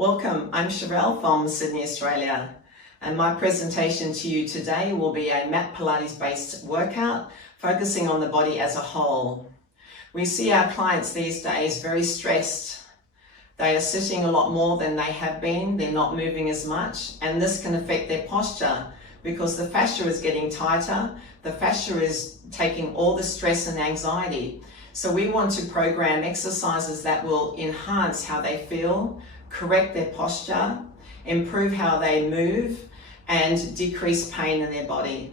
Welcome, I'm Charell from Sydney, Australia, and my presentation to you today will be a mat Pilates based workout focusing on the body as a whole. We see our clients these days very stressed. They are sitting a lot more than they have been, they're not moving as much, and this can affect their posture because the fascia is getting tighter, the fascia is taking all the stress and anxiety. So we want to program exercises that will enhance how they feel, correct their posture, improve how they move, and decrease pain in their body.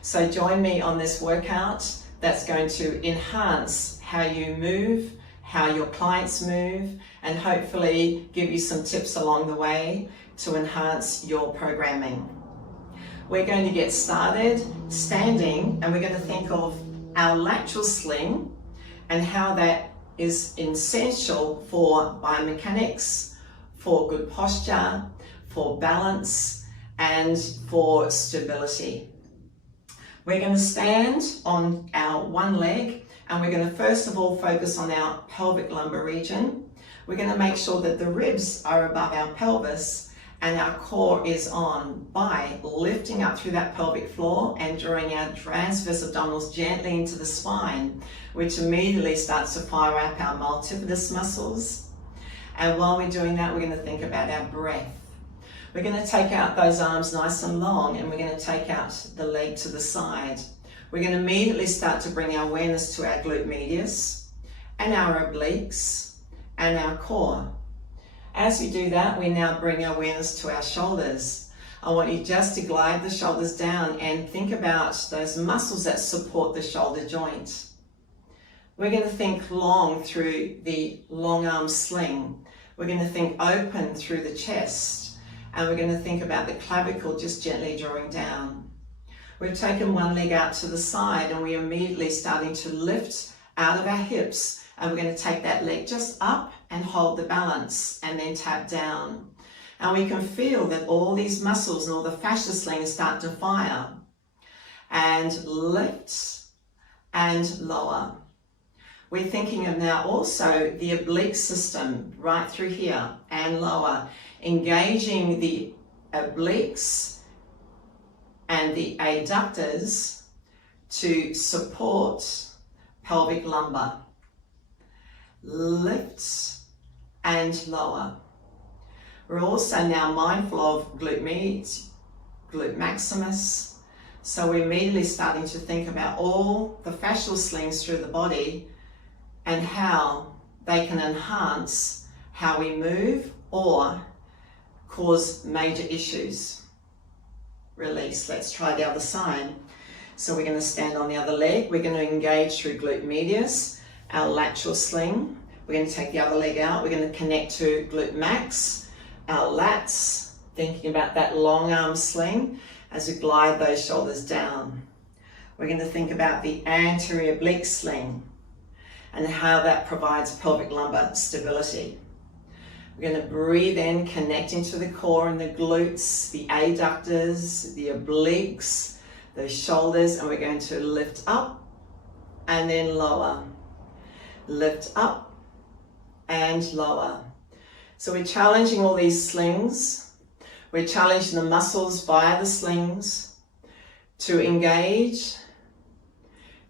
So join me on this workout that's going to enhance how you move, how your clients move, and hopefully give you some tips along the way to enhance your programming. We're going to get started standing, and we're going to think of our lateral sling and how that is essential for biomechanics, for good posture, for balance, and for stability. We're going to stand on our one leg, and we're going to first of all focus on our pelvic lumbar region. We're going to make sure that the ribs are above our pelvis and our core is on by lifting up through that pelvic floor and drawing our transverse abdominals gently into the spine, which immediately starts to fire up our multifidus muscles. And while we're doing that, we're going to think about our breath. We're going to take out those arms nice and long, and we're going to take out the leg to the side. We're going to immediately start to bring our awareness to our glute medius and our obliques and our core. As we do that, we now bring our awareness to our shoulders. I want you just to glide the shoulders down and think about those muscles that support the shoulder joint. We're going to think long through the long arm sling. We're going to think open through the chest. And we're going to think about the clavicle just gently drawing down. We've taken one leg out to the side, and we're immediately starting to lift out of our hips. And we're going to take that leg just up and hold the balance and then tap down. And we can feel that all these muscles and all the fascia slings start to fire. And lift and lower. We're thinking of now also the oblique system right through here and lower, engaging the obliques and the adductors to support pelvic lumbar. Lift and lower. We're also now mindful of glute medius, glute maximus. So we're immediately starting to think about all the fascial slings through the body and how they can enhance how we move or cause major issues. Release. Let's try the other side. So we're going to stand on the other leg. We're going to engage through glute medius, our lateral sling. We're going to take the other leg out. We're going to connect to glute max, our lats, thinking about that long arm sling as we glide those shoulders down. We're going to think about the anterior oblique sling and how that provides pelvic lumbar stability. We're going to breathe in, connecting to the core and the glutes, the adductors, the obliques, the shoulders, and we're going to lift up and then lower. Lift up and lower. So we're challenging all these slings. We're challenging the muscles via the slings to engage,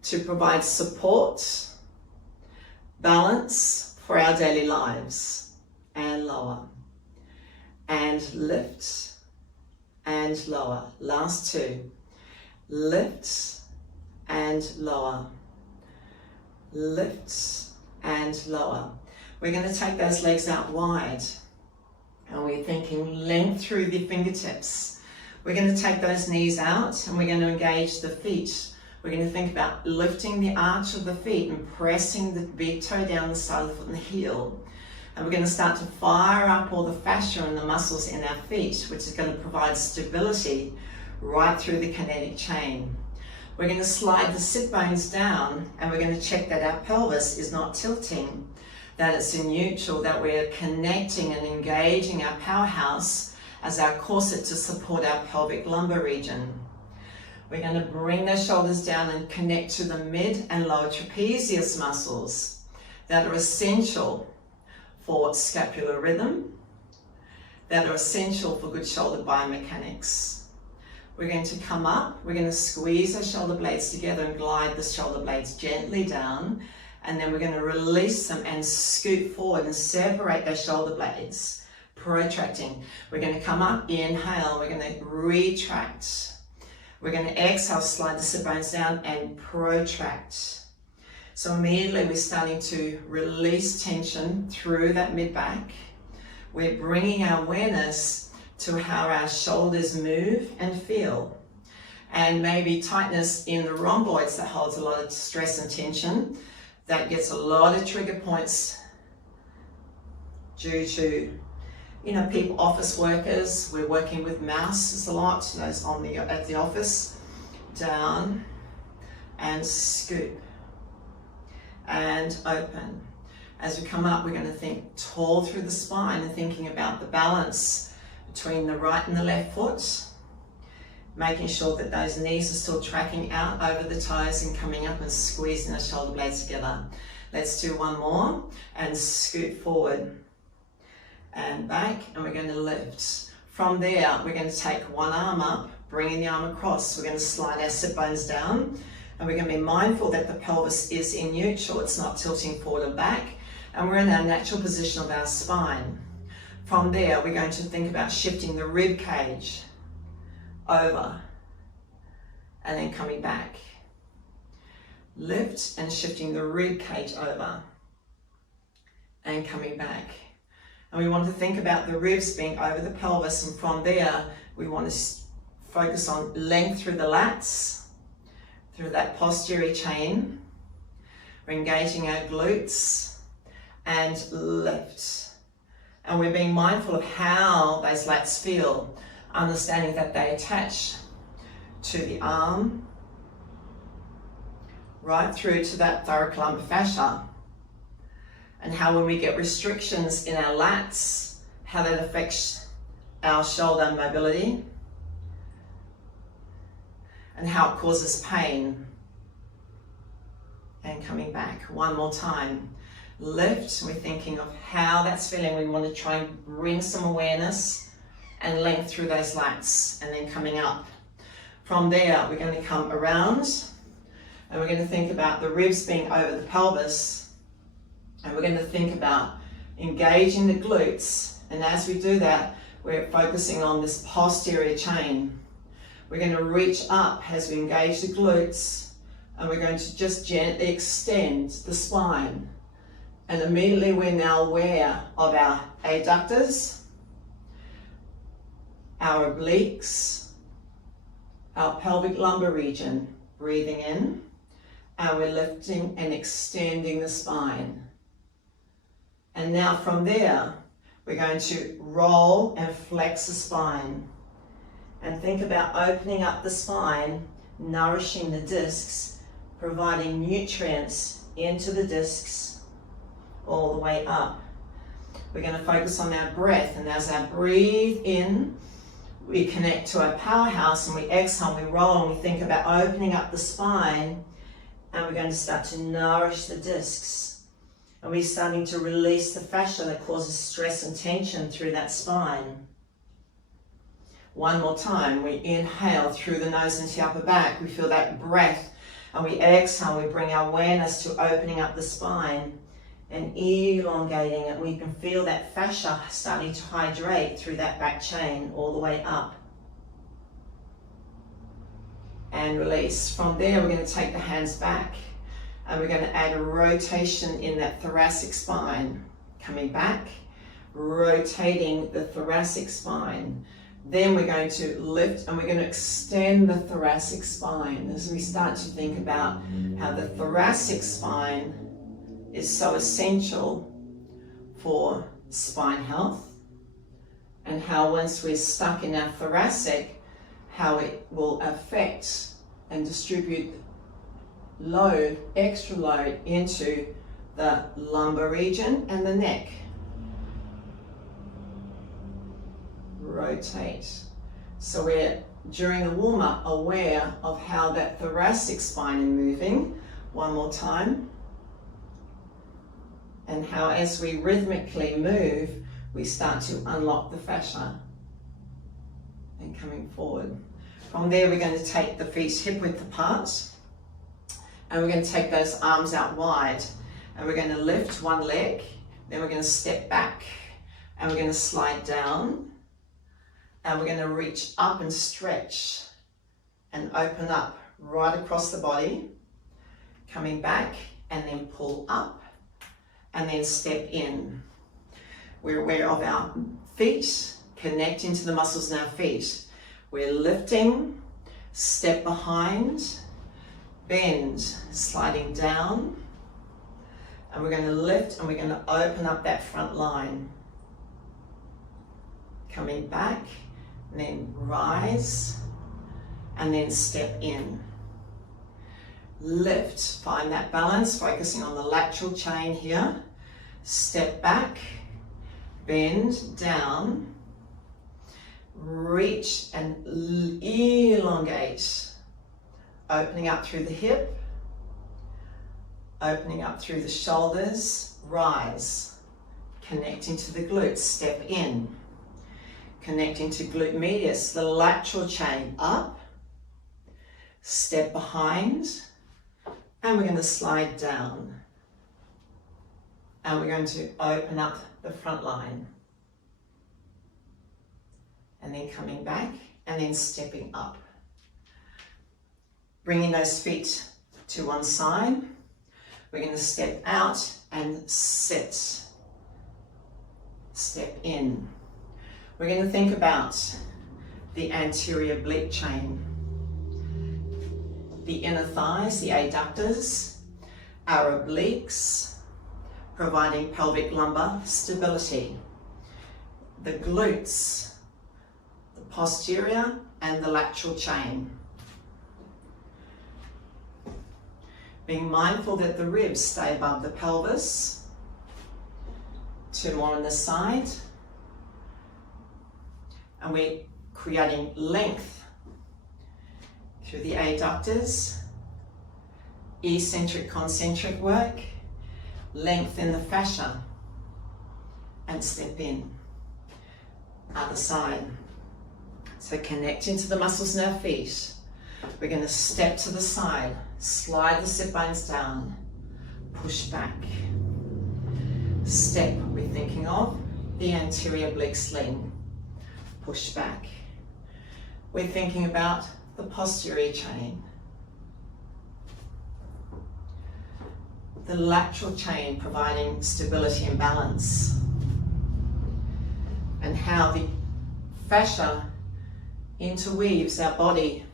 to provide support, balance for our daily lives. And lower. And lift and lower. Last two. Lift and lower. Lift and lower. We're going to take those legs out wide, and we're thinking length through the fingertips. We're going to take those knees out, and we're going to engage the feet. We're going to think about lifting the arch of the feet and pressing the big toe down the side of the foot and the heel. And we're going to start to fire up all the fascia and the muscles in our feet, which is going to provide stability right through the kinetic chain. We're going to slide the sit bones down, and we're going to check that our pelvis is not tilting, that it's in neutral, that we're connecting and engaging our powerhouse as our corset to support our pelvic lumbar region. We're going to bring the shoulders down and connect to the mid and lower trapezius muscles that are essential for scapular rhythm that are essential for good shoulder biomechanics. We're going to come up, we're going to squeeze our shoulder blades together and glide the shoulder blades gently down, and then we're going to release them and scoot forward and separate those shoulder blades, protracting. We're going to come up, inhale, we're going to retract. We're going to exhale, slide the sit bones down and protract. So immediately we're starting to release tension through that mid-back. We're bringing our awareness to how our shoulders move and feel. And maybe tightness in the rhomboids that holds a lot of stress and tension. That gets a lot of trigger points due to, people, office workers. We're working with mouses a lot, those at the office. Down and scoop and open. As we come up, we're going to think tall through the spine and thinking about the balance between the right and the left foot, making sure that those knees are still tracking out over the toes and coming up and squeezing the shoulder blades together. Let's do one more and scoot forward and back, and we're going to lift. From there, we're going to take one arm up, bringing the arm across. We're going to slide our sit bones down, and we're going to be mindful that the pelvis is in neutral. It's not tilting forward or back, and we're in our natural position of our spine. From there, we're going to think about shifting the rib cage over and then coming back. Lift and shifting the rib cage over and coming back. And we want to think about the ribs being over the pelvis, and from there we want to focus on length through the lats, through that posterior chain. We're engaging our glutes and lift. And we're being mindful of how those lats feel, understanding that they attach to the arm, right through to that thoracolumbar fascia. And how when we get restrictions in our lats, how that affects our shoulder mobility and how it causes pain. And coming back one more time. Lift, we're thinking of how that's feeling. We want to try and bring some awareness and length through those lats, and then coming up. From there, we're going to come around, and we're going to think about the ribs being over the pelvis. And we're going to think about engaging the glutes, and as we do that, we're focusing on this posterior chain. We're going to reach up as we engage the glutes, and we're going to just gently extend the spine. And immediately we're now aware of our adductors, our obliques, our pelvic lumbar region. Breathing in, and we're lifting and extending the spine. And now from there, we're going to roll and flex the spine. And think about opening up the spine, nourishing the discs, providing nutrients into the discs all the way up. We're going to focus on our breath, and as I breathe in, we connect to our powerhouse, and we exhale, we roll, and we think about opening up the spine, and we're going to start to nourish the discs. And we're starting to release the fascia that causes stress and tension through that spine. One more time, we inhale through the nose into the upper back. We feel that breath, and we exhale, we bring our awareness to opening up the spine and elongating it. We can feel that fascia starting to hydrate through that back chain all the way up. And release. From there, we're going to take the hands back, and we're going to add a rotation in that thoracic spine. Coming back, rotating the thoracic spine. Then we're going to lift, and we're going to extend the thoracic spine as we start to think about how the thoracic spine is so essential for spine health, and how once we're stuck in our thoracic, how it will affect and distribute load, extra load into the lumbar region and the neck. Rotate. So we're, during the warm-up, aware of how that thoracic spine is moving. One more time. And how as we rhythmically move, we start to unlock the fascia and coming forward. From there, we're going to take the feet hip width apart, and we're going to take those arms out wide, and we're going to lift one leg, then we're going to step back, and we're going to slide down, and we're going to reach up and stretch and open up right across the body, coming back and then pull up and then step in. We're aware of our feet, connecting to the muscles in our feet. We're lifting, step behind, bend, sliding down, and we're going to lift and we're going to open up that front line. Coming back, and then rise, and then step in. Lift, find that balance, focusing on the lateral chain here. Step back, bend down, reach and elongate, opening up through the hip, opening up through the shoulders, rise, connecting to the glutes, step in, connecting to glute medius, the lateral chain, up, step behind, and we're going to slide down, and we're going to open up the front line, and then coming back and then stepping up, bringing those feet to one side. We're going to step out and sit, step in. We're going to think about the anterior oblique chain, the inner thighs, the adductors, our obliques, providing pelvic lumbar stability, the glutes, the posterior and the lateral chain. Being mindful that the ribs stay above the pelvis. Two more on the side. And we're creating length through the adductors, eccentric, concentric work, lengthen the fascia, and step in. Other side. So connecting to the muscles in our feet. We're going to step to the side, slide the sit bones down, push back. Step, we're thinking of the anterior oblique sling, push back. We're thinking about the posterior chain, the lateral chain providing stability and balance, and how the fascia interweaves our body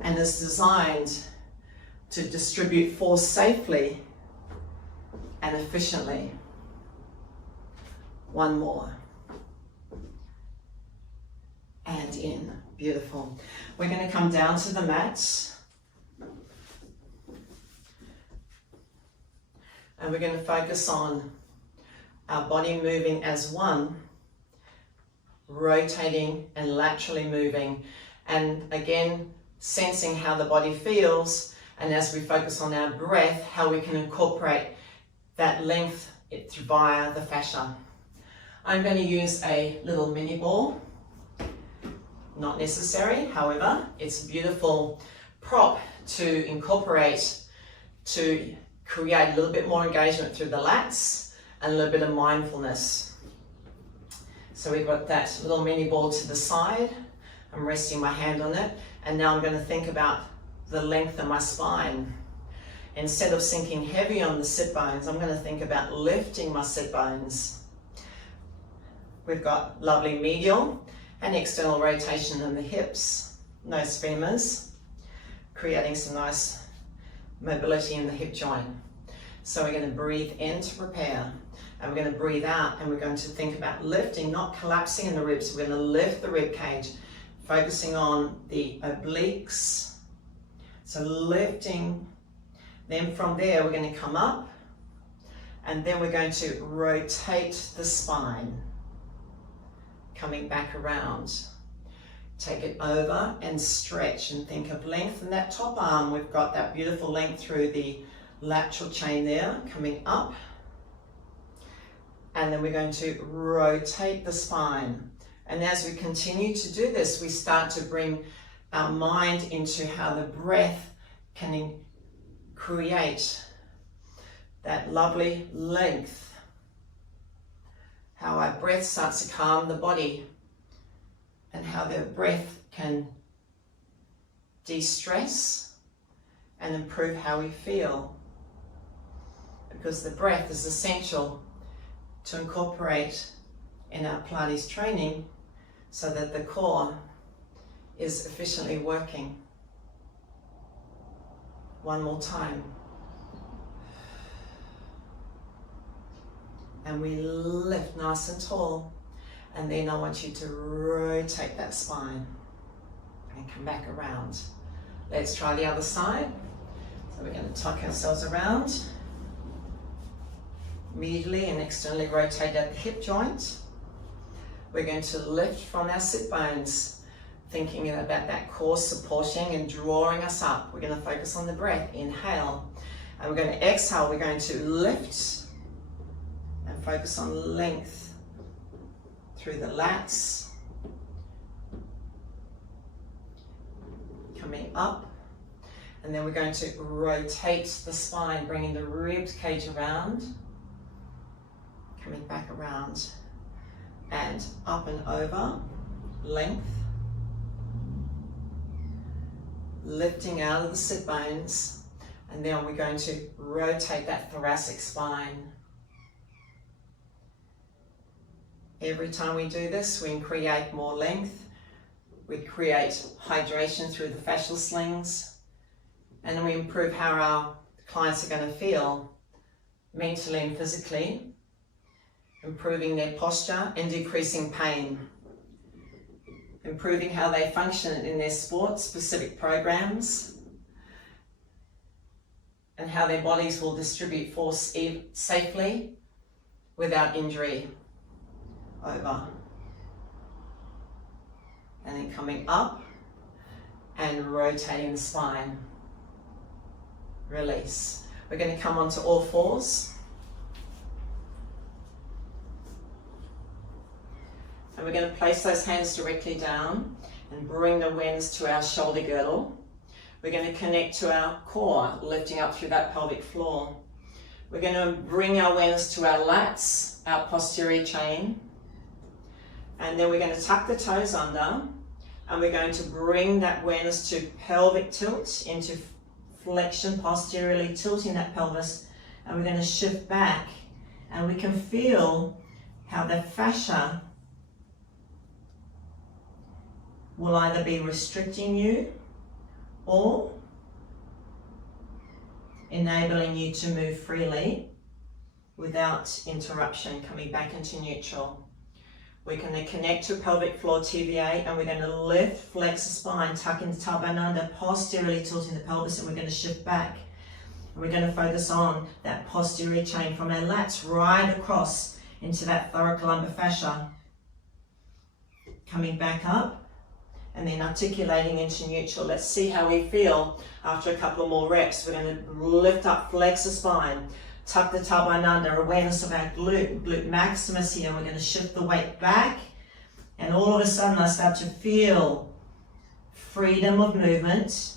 and is designed to distribute force safely and efficiently. One more. And in. Beautiful. We're going to come down to the mat. And we're going to focus on our body moving as one, rotating and laterally moving. And again, sensing how the body feels, and as we focus on our breath, how we can incorporate that length via the fascia. I'm going to use a little mini ball. Not necessary, however, it's a beautiful prop to incorporate to create a little bit more engagement through the lats and a little bit of mindfulness. So we've got that little mini ball to the side. I'm resting my hand on it, and now I'm going to think about the length of my spine. Instead of sinking heavy on the sit bones, I'm going to think about lifting my sit bones. We've got lovely medial and external rotation in the hips, those femurs, creating some nice mobility in the hip joint. So we're going to breathe in to prepare, and we're going to breathe out, and we're going to think about lifting, not collapsing in the ribs. We're going to lift the rib cage, focusing on the obliques. So lifting, then from there we're going to come up, and then we're going to rotate the spine, coming back around. Take it over and stretch, and think of length in that top arm. We've got that beautiful length through the lateral chain there, coming up, And then we're going to rotate the spine. And as we continue to do this, we start to bring our mind into how the breath can create that lovely length. How our breath starts to calm the body, and how the breath can de-stress and improve how we feel. Because the breath is essential to incorporate in our Pilates training so that the core is efficiently working. One more time. And we lift nice and tall. And then I want you to rotate that spine and come back around. Let's try the other side. So we're going to tuck ourselves around. Immediately and externally rotate at the hip joint. We're going to lift from our sit bones, thinking about that core supporting and drawing us up. We're going to focus on the breath. Inhale. And we're going to exhale. We're going to lift and focus on length through the lats. Coming up. And then we're going to rotate the spine, bringing the rib cage around. Coming back around. And up and over. Length. Lifting out of the sit bones. And then we're going to rotate that thoracic spine. Every time we do this, we create more length. We create hydration through the fascial slings. And then we improve how our clients are going to feel mentally and physically. Improving their posture and decreasing pain. Improving how they function in their sport-specific programs. And how their bodies will distribute force safely without injury. Over. And then coming up and rotating the spine. Release. We're going to come onto all fours. And we're going to place those hands directly down and bring the awareness to our shoulder girdle. We're going to connect to our core, lifting up through that pelvic floor. We're going to bring our awareness to our lats, our posterior chain. And then we're going to tuck the toes under, and we're going to bring that awareness to pelvic tilt, into flexion, posteriorly tilting that pelvis, and we're going to shift back, and we can feel how the fascia will either be restricting you or enabling you to move freely without interruption, coming back into neutral. We're going to connect to pelvic floor TVA, and we're going to lift, flex the spine, tuck into tailbone under, posteriorly tilting the pelvis, and we're going to shift back. And we're going to focus on that posterior chain from our lats right across into that thoracolumbar fascia. Coming back up and then articulating into neutral. Let's see how we feel after a couple more reps. We're going to lift up, flex the spine. Tuck the tailbone under, awareness of our glute maximus here. We're going to shift the weight back, and all of a sudden I start to feel freedom of movement.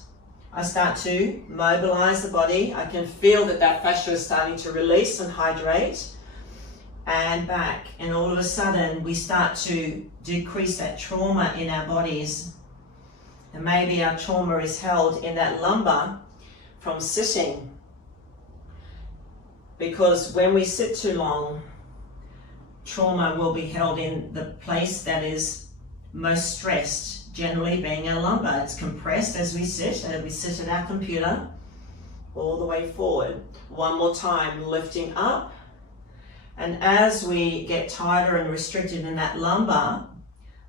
I start to mobilize the body. I can feel that fascia is starting to release and hydrate, and back. And all of a sudden we start to decrease that trauma in our bodies. And maybe our trauma is held in that lumbar from sitting. Because when we sit too long, trauma will be held in the place that is most stressed, generally being our lumbar. It's compressed as we sit at our computer, all the way forward. One more time, lifting up. And as we get tighter and restricted in that lumbar,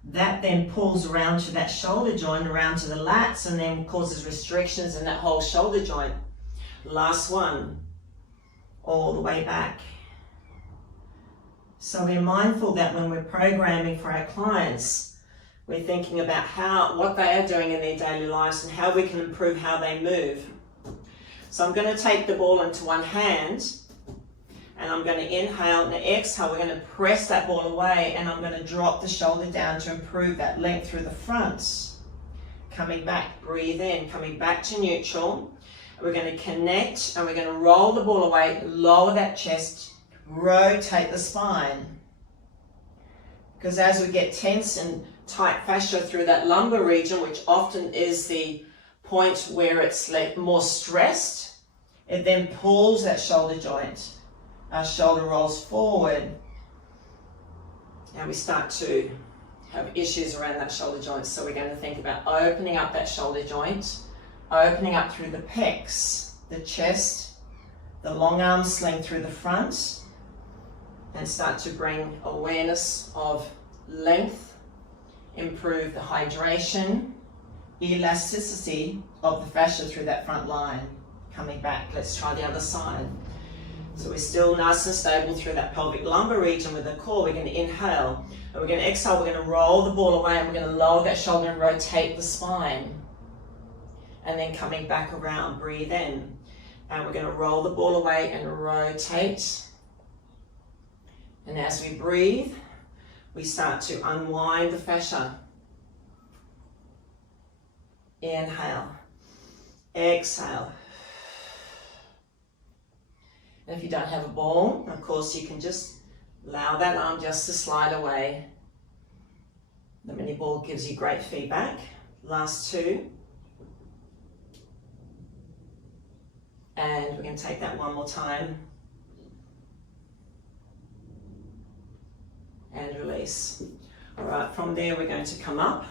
that then pulls around to that shoulder joint, around to the lats, and then causes restrictions in that whole shoulder joint. Last one. All the way back. So we're mindful that when we're programming for our clients, we're thinking about what they are doing in their daily lives and how we can improve how they move. So I'm going to take the ball into one hand, And I'm going to inhale and exhale. We're going to press that ball away, and I'm going to drop the shoulder down to improve that length through the front. Coming back, breathe in, coming back to neutral. We're going to connect, and we're going to roll the ball away, lower that chest, rotate the spine. Because as we get tense and tight fascia through that lumbar region, which often is the point where it's like more stressed, it then pulls that shoulder joint. Our shoulder rolls forward, and we start to have issues around that shoulder joint. So we're going to think about opening up that shoulder joint, opening up through the pecs, the chest, the long arm sling through the front, and start to bring awareness of length, improve the hydration, elasticity of the fascia through that front line. Coming back, let's try the other side. So we're still nice and stable through that pelvic lumbar region with the core. We're going to inhale, and we're going to exhale. We're going to roll the ball away, and we're going to lower that shoulder and rotate the spine. And then coming back around, breathe in. And we're going to roll the ball away and rotate. And as we breathe, we start to unwind the fascia. Inhale, exhale. And if you don't have a ball, of course, you can just allow that arm just to slide away. The mini ball gives you great feedback. Last two. And we're going to take that one more time. And release. All right, from there we're going to come up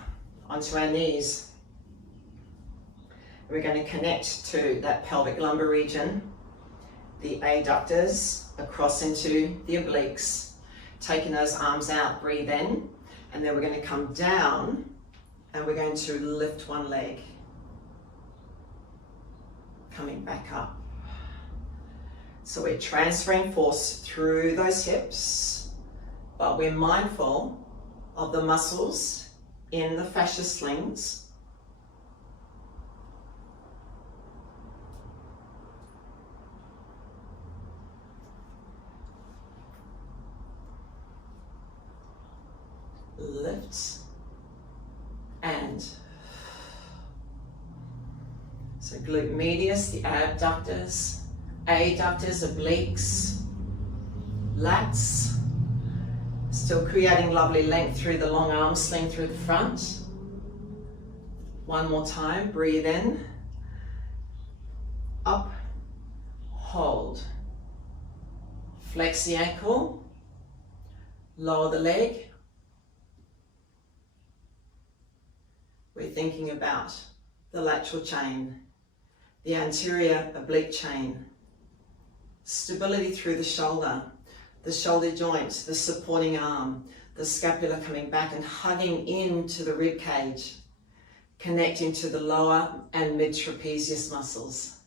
onto our knees. We're going to connect to that pelvic lumbar region, the adductors across into the obliques, taking those arms out, breathe in, and then we're going to come down and we're going to lift one leg, coming back up. So we're transferring force through those hips, but we're mindful of the muscles in the fascia slings. Lift and so glute medius, the abductors, adductors, obliques, lats, still creating lovely length through the long arm sling through the front. One more time, breathe in, up, hold, flex the ankle, lower the leg. We're thinking about the lateral chain, the anterior oblique chain, stability through the shoulder joint, the supporting arm, the scapula coming back and hugging into the rib cage, connecting to the lower and mid trapezius muscles.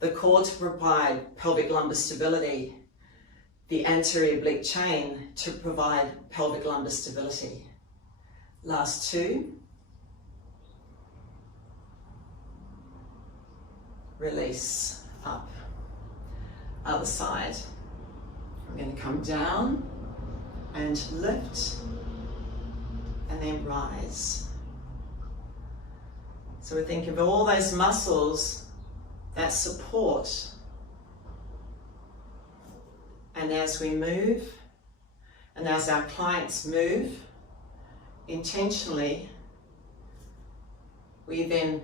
The core to provide pelvic lumbar stability, the anterior oblique chain to provide pelvic lumbar stability. Last two. Release, up, other side. We're going to come down and lift and then rise. So we're thinking of all those muscles that support. And as we move, and as our clients move intentionally, we then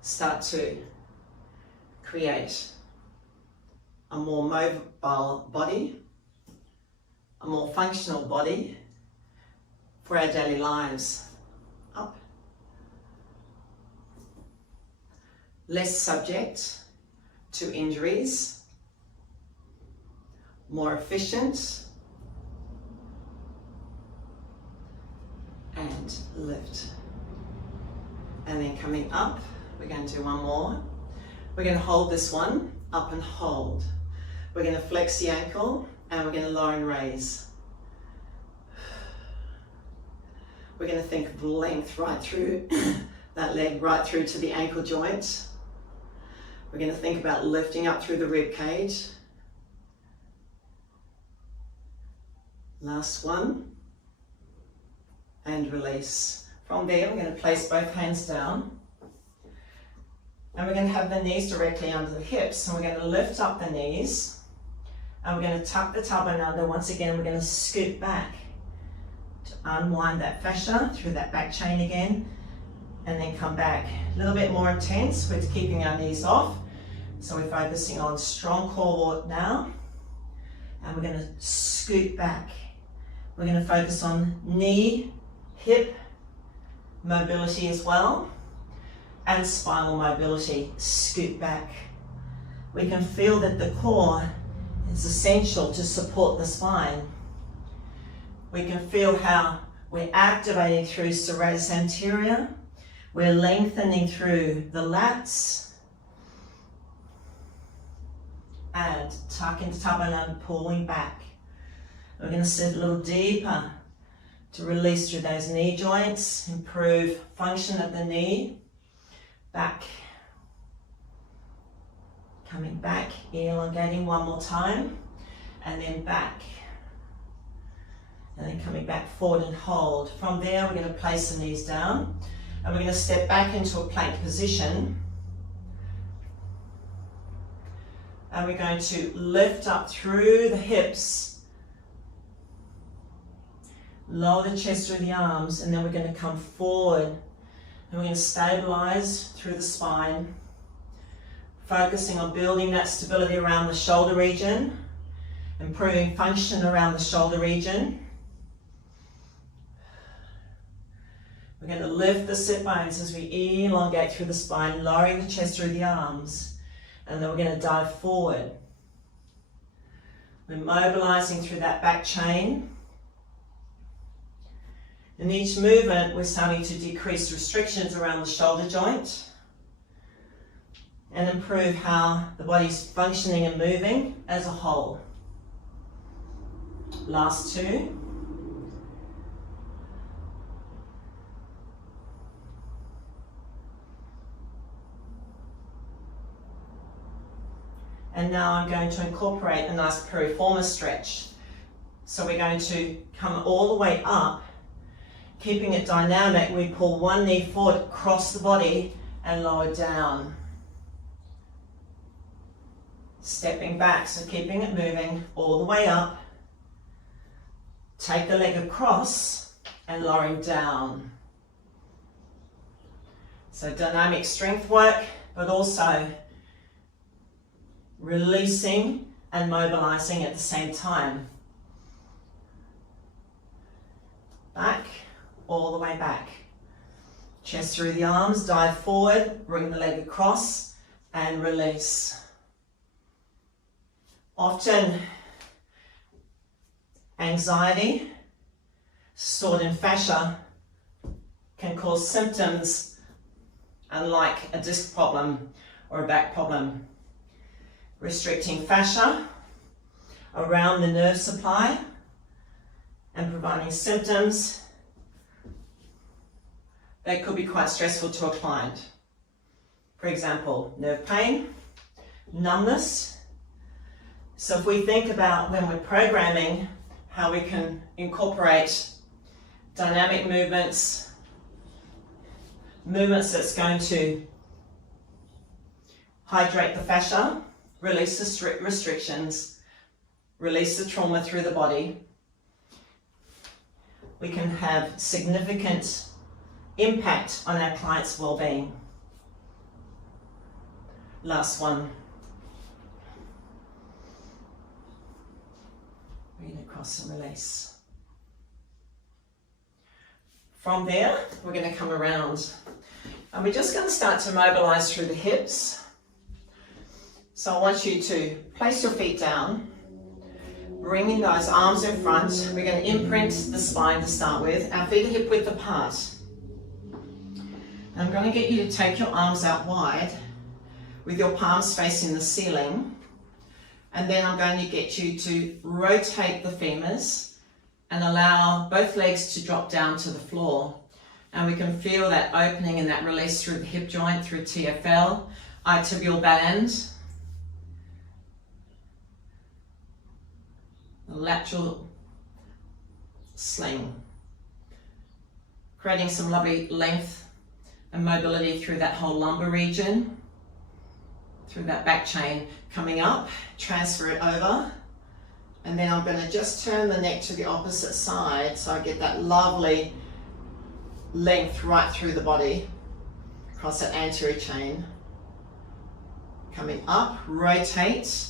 start to create a more mobile body, a more functional body for our daily lives. Up. Less subject to injuries, more efficient, and lift. And then coming up, we're going to do one more. We're going to hold this one, up and hold. We're going to flex the ankle and we're going to lower and raise. We're going to think of length right through that leg, right through to the ankle joint. We're going to think about lifting up through the rib cage, Last one. And release. From there, we're going to place both hands down. And we're going to have the knees directly under the hips. So we're going to lift up the knees. And we're going to tuck the tailbone under. Once again, we're going to scoot back to unwind that fascia through that back chain again. And then come back. A little bit more intense. We're keeping our knees off. So we're focusing on strong core now. And we're going to scoot back. We're going to focus on knee, hip mobility as well. And spinal mobility. Scoot back. We can feel that the core is essential to support the spine. We can feel how we're activating through serratus anterior. We're lengthening through the lats. And tuck into tailbone and pulling back. We're going to sit a little deeper to release through those knee joints, improve function at the knee. Back. Coming back, elongating one more time. And then back. And then coming back forward and hold. From there, we're going to place the knees down. And we're going to step back into a plank position. And we're going to lift up through the hips. Lower the chest through the arms. And then we're going to come forward. And we're going to stabilize through the spine. Focusing on building that stability around the shoulder region. Improving function around the shoulder region. We're going to lift the sit bones as we elongate through the spine, lowering the chest through the arms. And then we're going to dive forward. We're mobilizing through that back chain. In each movement, we're starting to decrease restrictions around the shoulder joint and improve how the body's functioning and moving as a whole. Last two. And now I'm going to incorporate a nice piriformis stretch. So we're going to come all the way up, keeping it dynamic. We pull one knee forward, across the body, and lower down. Stepping back, so keeping it moving all the way up. Take the leg across and lowering down. So dynamic strength work, but also releasing and mobilizing at the same time. Back, all the way back. Chest through the arms, dive forward, bring the leg across and release. Often anxiety stored in fascia can cause symptoms unlike a disc problem or a back problem. Restricting fascia around the nerve supply and providing symptoms that could be quite stressful to a client. For example, nerve pain, numbness. So if we think about when we're programming how we can incorporate dynamic movements that's going to hydrate the fascia, release the restrictions, release the trauma through the body, we can have significant impact on our client's well-being. Last one. Bring it across and release. From there, we're going to come around. And we're just going to start to mobilize through the hips. So I want you to place your feet down, bringing those arms in front. We're going to imprint the spine to start with. Our feet are hip width apart. And I'm going to get you to take your arms out wide with your palms facing the ceiling. And then I'm going to get you to rotate the femurs and allow both legs to drop down to the floor. And we can feel that opening and that release through the hip joint, through TFL, tibial band, the lateral sling. Creating some lovely length and mobility through that whole lumbar region, through that back chain. Coming up, transfer it over, and then I'm going to just turn the neck to the opposite side so I get that lovely length right through the body, across that anterior chain. Coming up, rotate.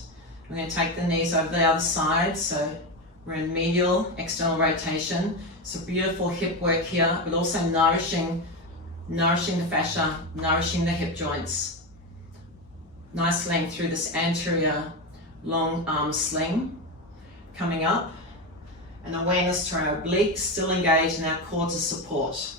We're going to take the knees over the other side, so we're in medial external rotation. So beautiful hip work here, but also nourishing the fascia, nourishing the hip joints. Nice length through this anterior long arm sling. Coming up, and awareness to our obliques, still engaged in our cords of support.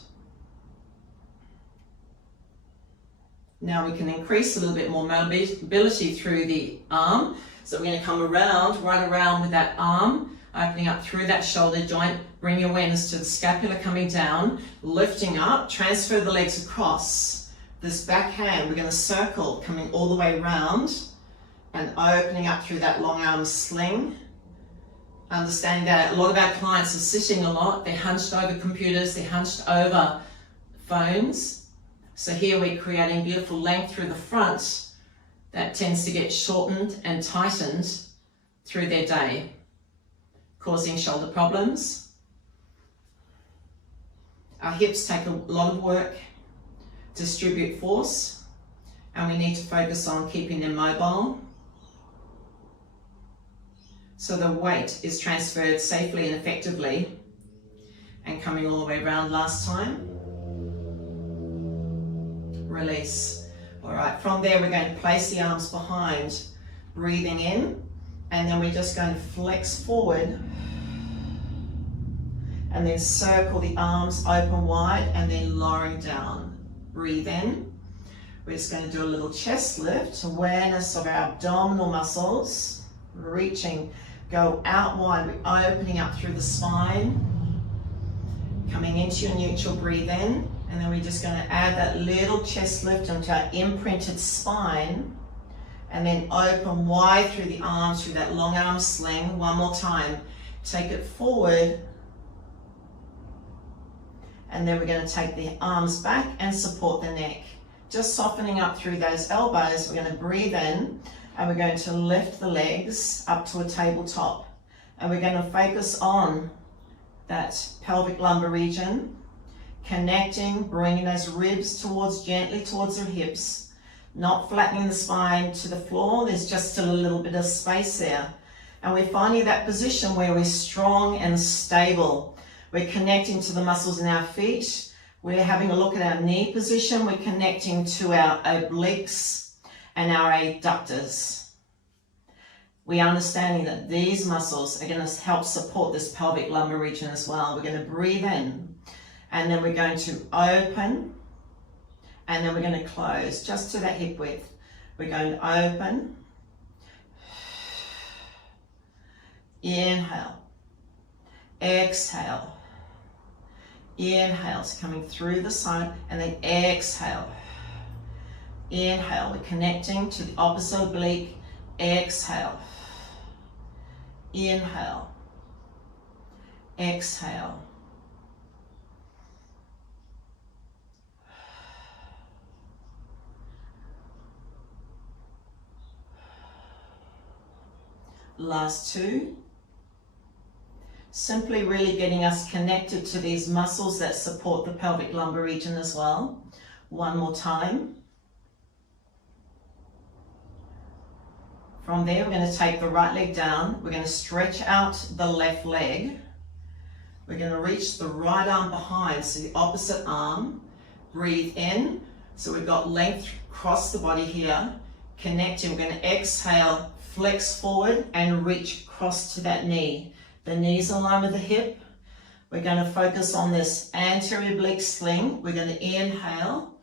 Now we can increase a little bit more mobility through the arm. So we're going to come around, right around with that arm, opening up through that shoulder joint. Bring your awareness to the scapula coming down, lifting up, transfer the legs across. This back hand, we're going to circle, coming all the way around and opening up through that long arm sling. Understanding that a lot of our clients are sitting a lot, they're hunched over computers, they're hunched over phones. So here we're creating beautiful length through the front that tends to get shortened and tightened through their day, causing shoulder problems. Our hips take a lot of work, distribute force, and we need to focus on keeping them mobile so the weight is transferred safely and effectively. And coming all the way around last time. Release. All right, from there we're going to place the arms behind, breathing in, and then we're just going to flex forward and then circle the arms open wide and then lowering down. Breathe in. We're just going to do a little chest lift, awareness of our abdominal muscles, reaching, go out wide, we're opening up through the spine, coming into your neutral, breathe in, and then we're just going to add that little chest lift onto our imprinted spine, and then open wide through the arms, through that long arm sling. One more time. Take it forward, and then we're going to take the arms back and support the neck. Just softening up through those elbows. We're going to breathe in, and we're going to lift the legs up to a tabletop. And we're going to focus on that pelvic lumbar region, connecting, bringing those ribs gently towards the hips, not flattening the spine to the floor. There's just still a little bit of space there. And we're finding that position where we're strong and stable. We're connecting to the muscles in our feet. We're having a look at our knee position. We're connecting to our obliques and our adductors. We're understanding that these muscles are going to help support this pelvic lumbar region as well. We're going to breathe in, and then we're going to open, and then we're going to close just to that hip width. We're going to open, inhale, exhale, inhale, so coming through the side, and then exhale, inhale, we're connecting to the opposite oblique, exhale, inhale, exhale, last two. Simply really getting us connected to these muscles that support the pelvic lumbar region as well. One more time. From there, we're going to take the right leg down. We're going to stretch out the left leg. We're going to reach the right arm behind, so the opposite arm. Breathe in. So we've got length across the body here. Connecting. We're going to exhale, flex forward, and reach across to that knee. The knees in line with the hip. We're going to focus on this anterior oblique sling. We're going to inhale,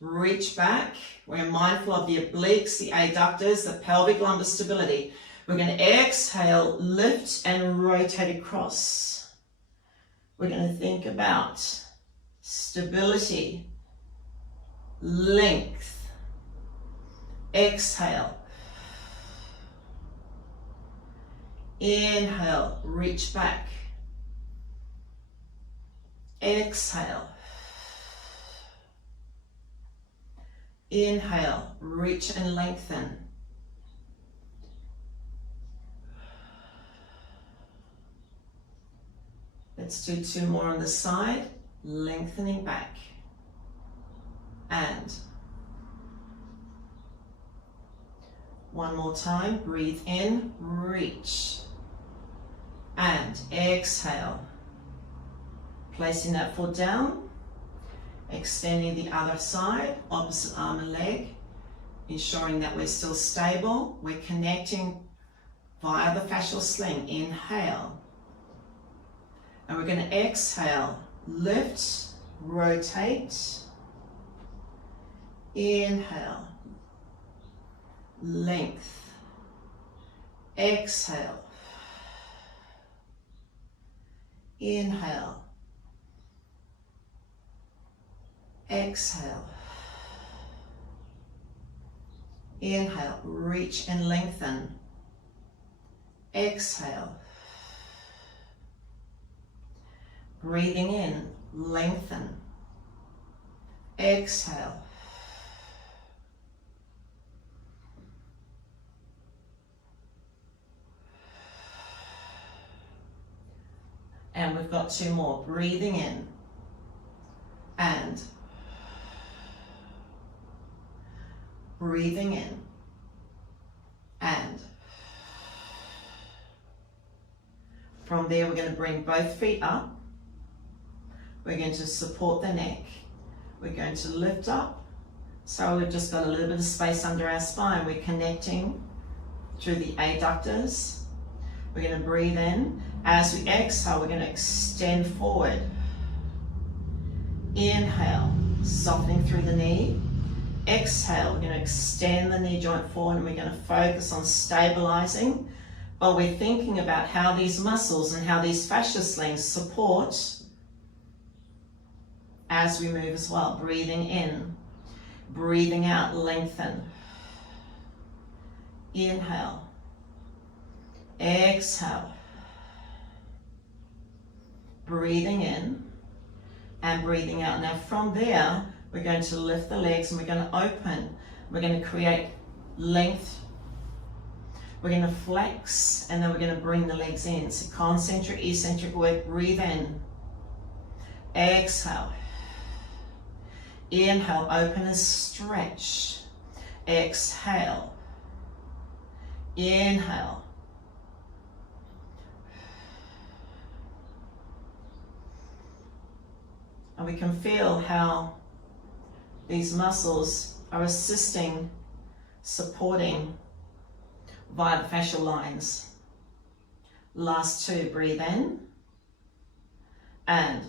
reach back. We're mindful of the obliques, the adductors, the pelvic lumbar stability. We're going to exhale, lift and rotate across. We're going to think about stability, length. Exhale. Inhale, reach back. Exhale. Inhale, reach and lengthen. Let's do 2 more on the side, lengthening back. And 1 more time, breathe in, reach. And exhale. Placing that foot down, extending the other side, opposite arm and leg, ensuring that we're still stable. We're connecting via the fascial sling. Inhale. And we're going to exhale, lift, rotate. Inhale, length. Exhale. Inhale. Exhale. Inhale, reach and lengthen. Exhale. Breathing in, lengthen. Exhale. And we've got 2 more. Breathing in and breathing in and from there we're going to bring both feet up. We're going to support the neck. We're going to lift up. So we've just got a little bit of space under our spine. We're connecting through the adductors. We're going to breathe in. As we exhale, we're going to extend forward. Inhale, softening through the knee. Exhale, we're going to extend the knee joint forward and we're going to focus on stabilizing. But we're thinking about how these muscles and how these fascia slings support as we move as well. Breathing in, breathing out, lengthen. Inhale, exhale. Breathing in and breathing out. Now from there, we're going to lift the legs and we're going to open. We're going to create length. We're going to flex and then we're going to bring the legs in. So concentric, eccentric work. Breathe in. Exhale. Inhale, open and stretch. Exhale. Inhale. And we can feel how these muscles are assisting, supporting via the fascial lines. Last 2, breathe in and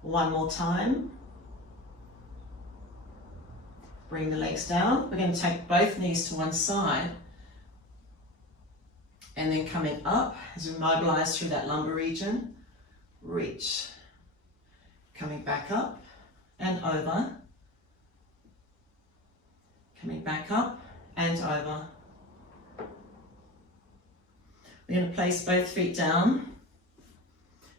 1 more time. Bring the legs down. We're going to take both knees to one side and then coming up as we mobilize through that lumbar region, reach. Coming back up and over. Coming back up and over. We're going to place both feet down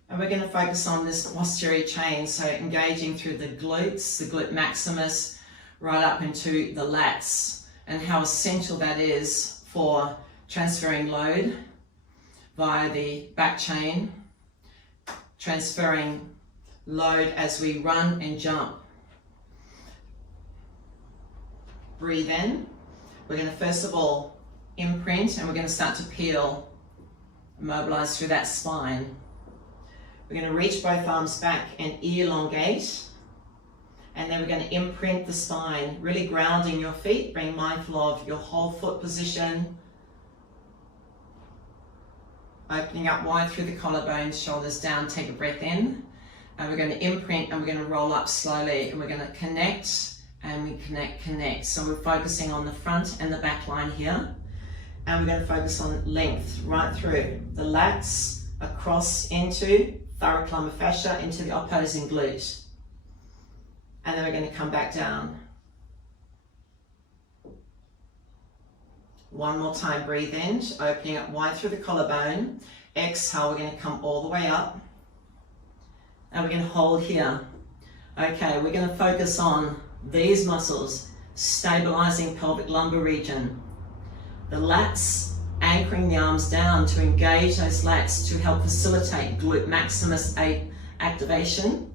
and we're going to focus on this posterior chain, so engaging through the glutes, the glute maximus, right up into the lats, and how essential that is for transferring load via the back chain, transferring load as we run and jump. Breathe in. We're going to first of all imprint and we're going to start to peel, mobilize through that spine. We're going to reach both arms back and elongate, and then we're going to imprint the spine, really grounding your feet, being mindful of your whole foot position, opening up wide through the collarbone, shoulders down, take a breath in. And we're going to imprint and we're going to roll up slowly and we're going to connect and we connect. So we're focusing on the front and the back line here. And we're going to focus on length right through the lats, across into thoracolumbar fascia, into the opposing glute. And then we're going to come back down. 1 more time, breathe in, opening up wide through the collarbone. Exhale, we're going to come all the way up. and we're going to hold here. Okay, we're going to focus on these muscles, stabilizing pelvic lumbar region. The lats, anchoring the arms down to engage those lats to help facilitate glute maximus activation.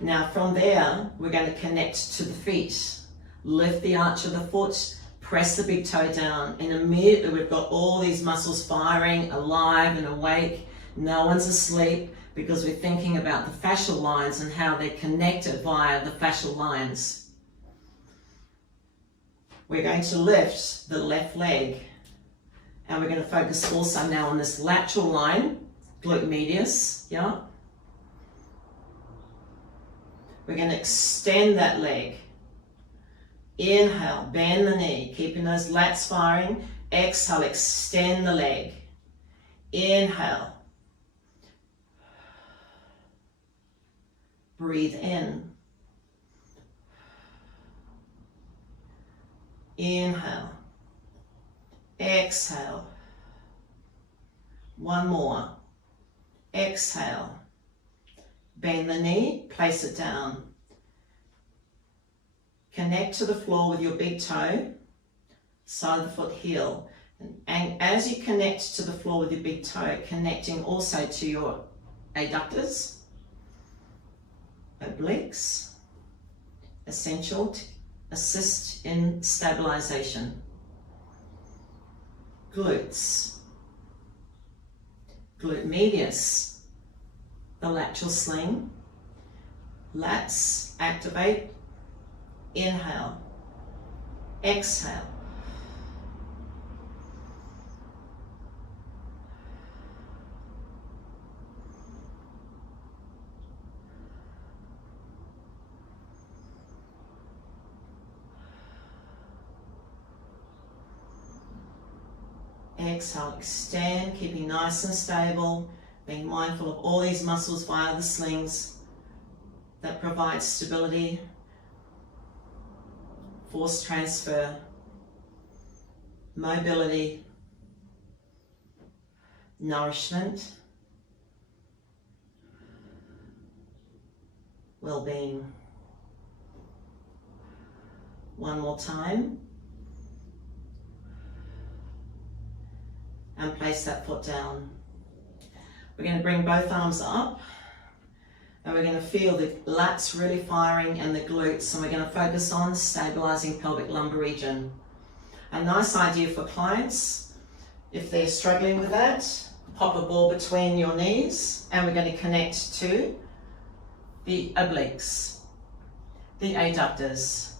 Now from there, we're going to connect to the feet. Lift the arch of the foot, press the big toe down, and immediately we've got all these muscles firing, alive and awake. No one's asleep because we're thinking about the fascial lines and how they're connected via the fascial lines. We're going to lift the left leg, and we're going to focus also now on this lateral line, glute medius, yeah? We're going to extend that leg. Inhale, bend the knee, keeping those lats firing. Exhale, extend the leg. Inhale. Breathe in. Inhale. Exhale. One more. Exhale. Bend the knee, place it down. Connect to the floor with your big toe, side of the foot heel. And as you connect to the floor with your big toe, connecting also to your adductors, obliques, essential to assist in stabilization. Glutes, glute medius, the lateral sling, lats activate. Inhale, exhale. Exhale, extend, keeping nice and stable, being mindful of all these muscles via the slings that provide stability, force transfer, mobility, nourishment, well-being. One more time. And place that foot down. We're going to bring both arms up, and we're going to feel the lats really firing and the glutes, and we're going to focus on stabilizing pelvic lumbar region. A nice idea for clients, if they're struggling with that, pop a ball between your knees, and we're going to connect to the obliques, the adductors,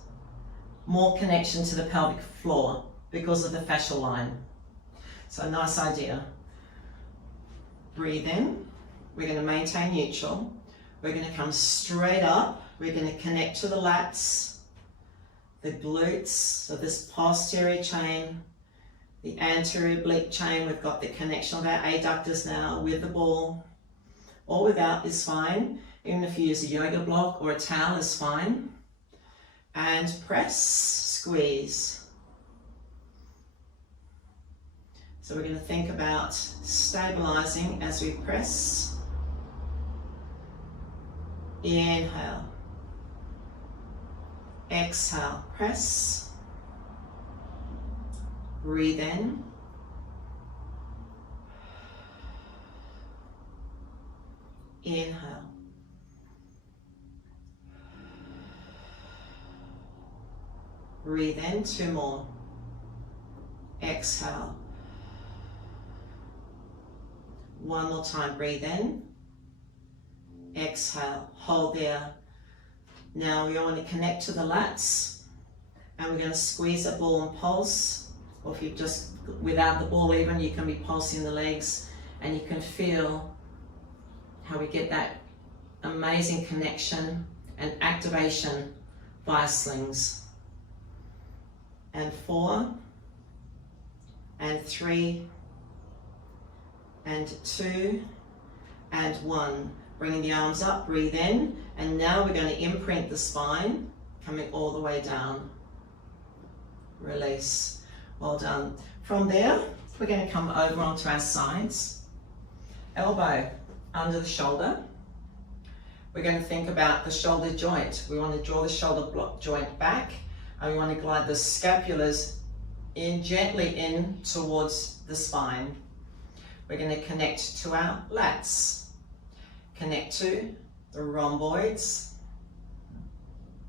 more connection to the pelvic floor because of the fascial line. So a nice idea. Breathe in. We're going to maintain neutral. We're going to come straight up. We're going to connect to the lats, the glutes, so this posterior chain, the anterior oblique chain. We've got the connection of our adductors now with the ball. Or without is fine. Even if you use a yoga block or a towel is fine. And press, squeeze. So we're going to think about stabilizing as we press. Inhale. Exhale, press. Breathe in. Inhale. Breathe in, two more. Exhale. One more time, breathe in. Exhale, hold there. Now we want to connect to the lats, and we're going to squeeze the ball and pulse, or if you're just without the ball even, you can be pulsing the legs, and you can feel how we get that amazing connection and activation via slings. And 4, and 3, and 2, and 1. Bringing the arms up, breathe in, and now we're going to imprint the spine, coming all the way down. Release. Well done. From there, we're going to come over onto our sides. Elbow under the shoulder, we're going to think about the shoulder joint. We want to draw the shoulder block joint back, and we want to glide the scapulars in gently in towards the spine. We're going to connect to our lats, connect to the rhomboids,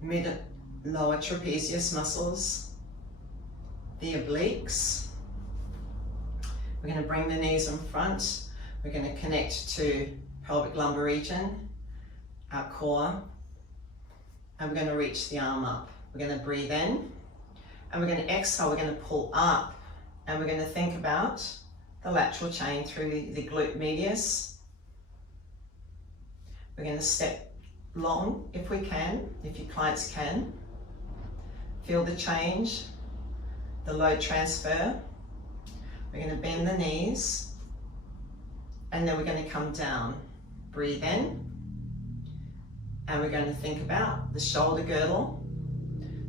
mid lower trapezius muscles, the obliques. We're going to bring the knees in front. We're going to connect to pelvic lumbar region, our core, and we're going to reach the arm up. We're going to breathe in, and we're going to exhale. We're going to pull up, and we're going to think about the lateral chain through the glute medius. We're going to step long if we can, if your clients can. Feel the change, the load transfer. We're going to bend the knees, and then we're going to come down. Breathe in, and we're going to think about the shoulder girdle,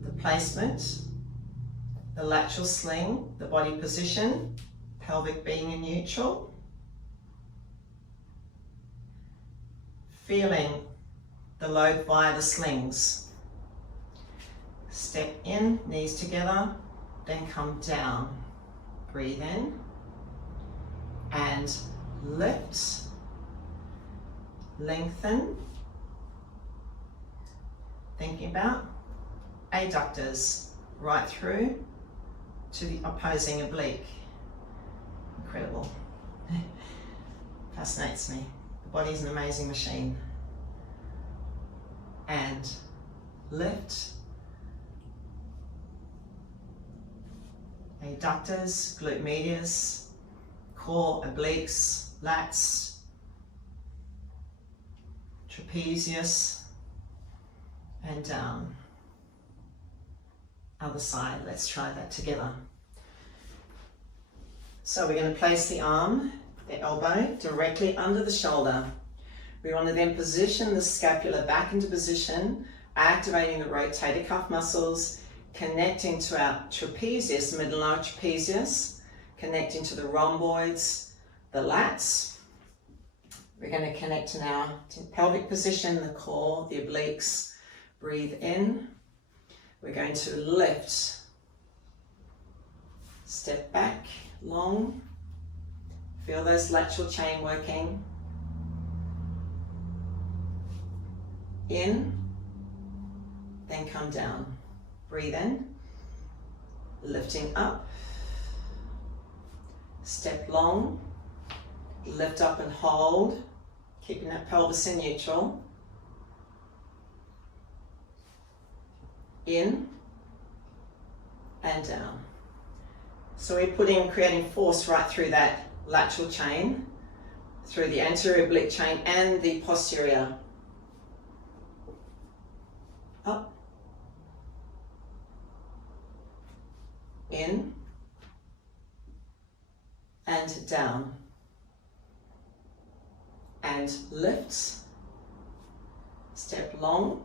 the placement, the lateral sling, the body position, pelvic being in neutral. Feeling the load via the slings. Step in, knees together, then come down. Breathe in and lift, lengthen. Thinking about adductors right through to the opposing oblique. Incredible. Fascinates me. The body is an amazing machine. And lift. Adductors, glute medius, core, obliques, lats, trapezius, and down. Other side, let's try that together. So we're going to place the arm, the elbow, directly under the shoulder. We want to then position the scapula back into position, activating the rotator cuff muscles, connecting to our trapezius, mid and lower trapezius, connecting to the rhomboids, the lats. We're going to connect now to pelvic position, the core, the obliques. Breathe in. We're going to lift. Step back, long. Feel those lateral chain working. In, then come down. Breathe in, lifting up, step long, lift up and hold, keeping that pelvis in neutral. In and down. So we're creating force right through that lateral chain, through the anterior oblique chain and the posterior. Up, in and down, and lift, step long,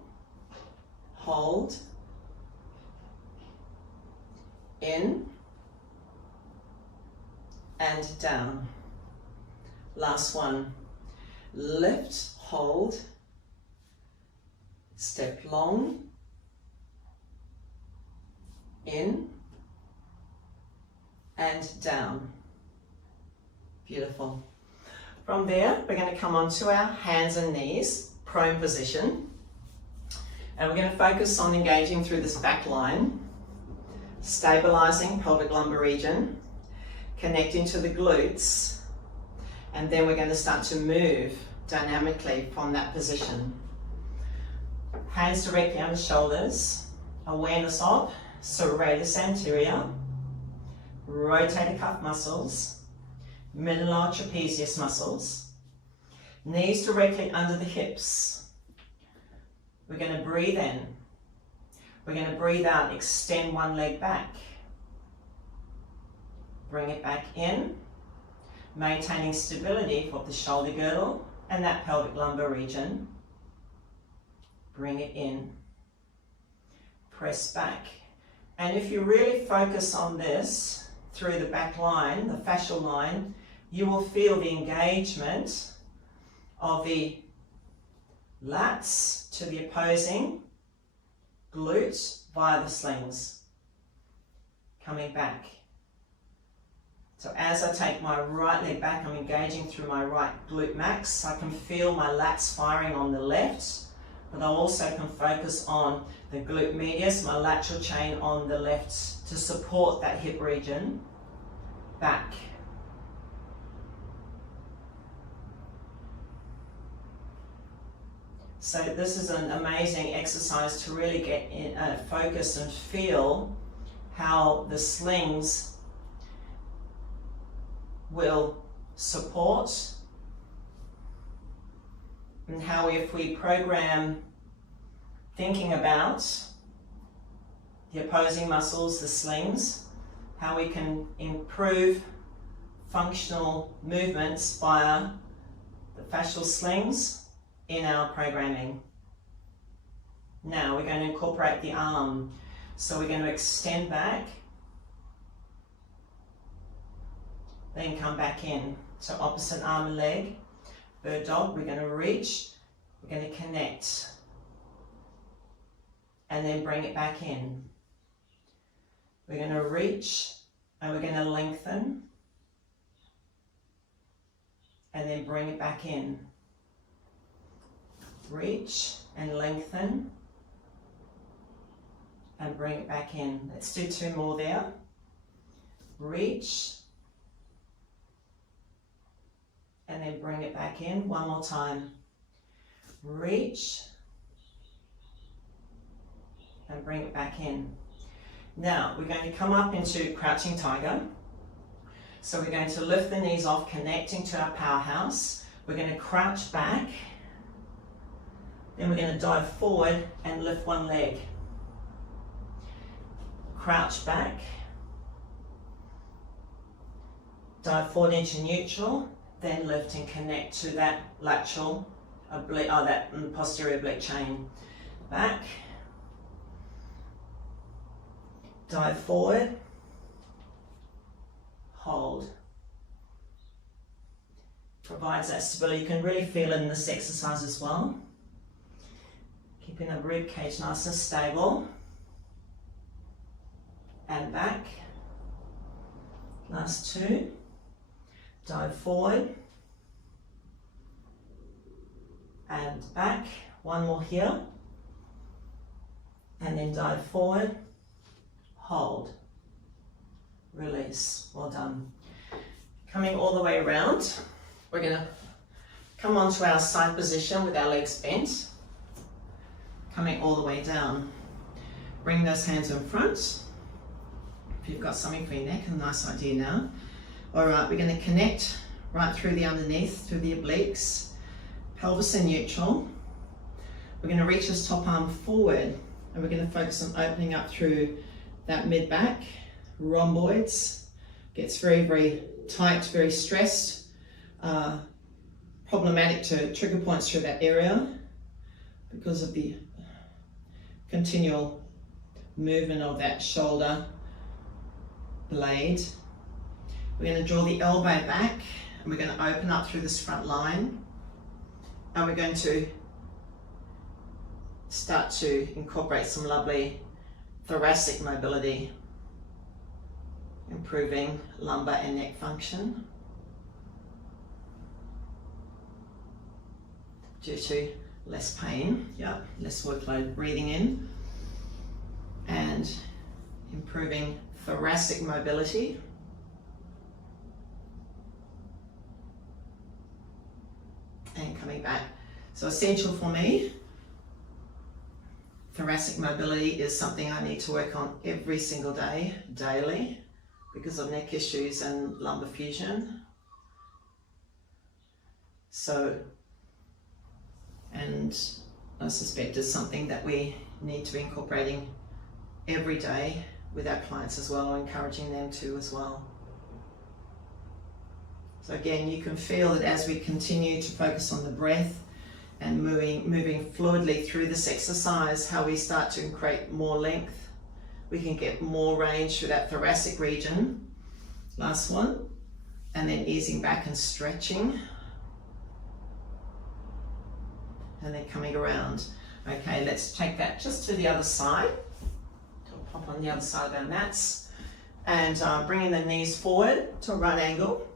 hold, in and down. Last one, lift, hold, step long, in and down. Beautiful. From there, we're going to come onto our hands and knees, prone position, and we're going to focus on engaging through this back line, stabilizing pelvic lumbar region, connecting to the glutes, and then we're going to start to move dynamically from that position. Hands directly on the shoulders, awareness of serratus anterior, rotator cuff muscles, mid and lower trapezius muscles, knees directly under the hips. We're going to breathe in. We're going to breathe out, extend one leg back. Bring it back in, maintaining stability for the shoulder girdle and that pelvic lumbar region. Bring it in. Press back. And if you really focus on this through the back line, the fascial line, you will feel the engagement of the lats to the opposing glute via the slings. Coming back. So as I take my right leg back, I'm engaging through my right glute max. I can feel my lats firing on the left, but I also can focus on the glute medius, my lateral chain on the left to support that hip region. Back. So this is an amazing exercise to really get in, focus and feel how the slings will support, and how if we program thinking about the opposing muscles, the slings, how we can improve functional movements via the fascial slings in our programming. Now we're going to incorporate the arm. So we're going to extend back, then come back in. So opposite arm and leg, bird dog, we're going to reach, we're going to connect, and then bring it back in. We're going to reach, and we're going to lengthen, and then bring it back in. Reach and lengthen, and bring it back in. Let's do 2 more there. Reach, and then bring it back in. 1 more time. Reach, and bring it back in. Now we're going to come up into crouching tiger. So we're going to lift the knees off, connecting to our powerhouse. We're going to crouch back. Then we're going to dive forward and lift one leg. Crouch back. Dive forward into neutral, then lift and connect to that lateral oblique, that posterior oblique chain. Back. Dive forward. Hold. Provides that stability. You can really feel it in this exercise as well. Keeping the rib cage nice and stable. And back. Last 2. Dive forward. And back. 1 more here. And then dive forward. Hold. Release. Well done. Coming all the way around, we're going to come onto our side position with our legs bent. Coming all the way down. Bring those hands in front. If you've got something for your neck, a nice idea now. All right, we're going to connect right through the underneath, through the obliques, pelvis in neutral. We're going to reach this top arm forward, and we're going to focus on opening up through that mid-back, rhomboids. Gets very, very tight, very stressed. Problematic to trigger points through that area because of the continual movement of that shoulder blade. We're going to draw the elbow back, and we're going to open up through this front line, and we're going to start to incorporate some lovely thoracic mobility, improving lumbar and neck function due to less pain, less workload. Breathing in and improving thoracic mobility. And coming back. So essential for me, thoracic mobility is something I need to work on every single day, daily, because of neck issues and lumbar fusion. So, and I suspect it's something that we need to be incorporating every day with our clients as well, or encouraging them to as well. So again, you can feel that as we continue to focus on the breath and moving fluidly through this exercise, how we start to create more length. We can get more range through that thoracic region. Last one. And then easing back and stretching. and then coming around. Okay, let's take that just to the other side. We'll pop on the other side of our mats, and bringing the knees forward to a right angle,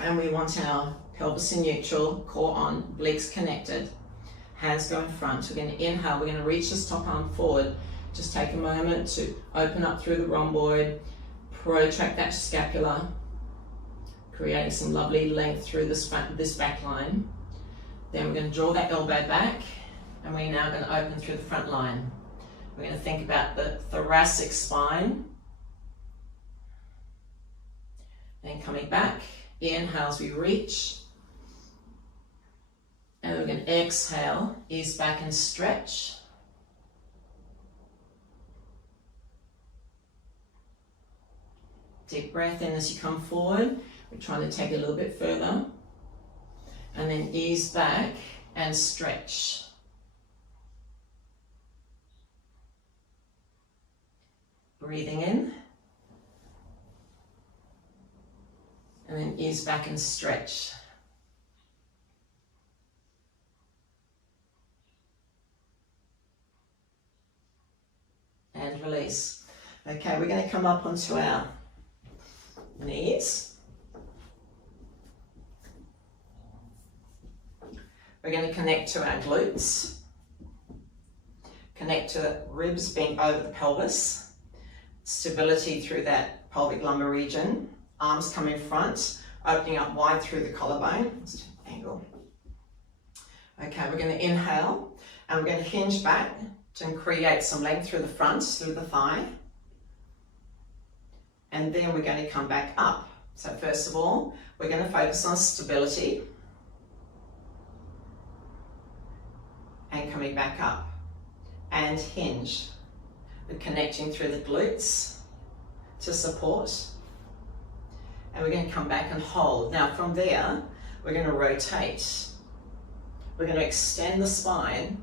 and we want our pelvis in neutral, core on, obliques connected, hands go in front. We're going to inhale, we're going to reach this top arm forward. Just take a moment to open up through the rhomboid, protract that scapula, creating some lovely length through this back line. Then we're going to draw that elbow back, and we're now going to open through the front line. We're going to think about the thoracic spine. Then coming back, inhale as we reach. And we're going to exhale, ease back and stretch. Deep breath in as you come forward. We're trying to take it a little bit further. And then ease back and stretch. Breathing in. And then ease back and stretch. And release. Okay, we're going to come up onto our knees. We're going to connect to our glutes. Connect to ribs being over the pelvis. Stability through that pelvic lumbar region. Arms come in front, opening up wide through the collarbone. Let's angle. Okay, we're going to inhale, and we're going to hinge back to create some length through the front, through the thigh. And then we're going to come back up. So first of all, we're going to focus on stability. And coming back up. And hinge. We're connecting through the glutes to support. And we're going to come back and hold. Now from there, we're going to rotate. We're going to extend the spine.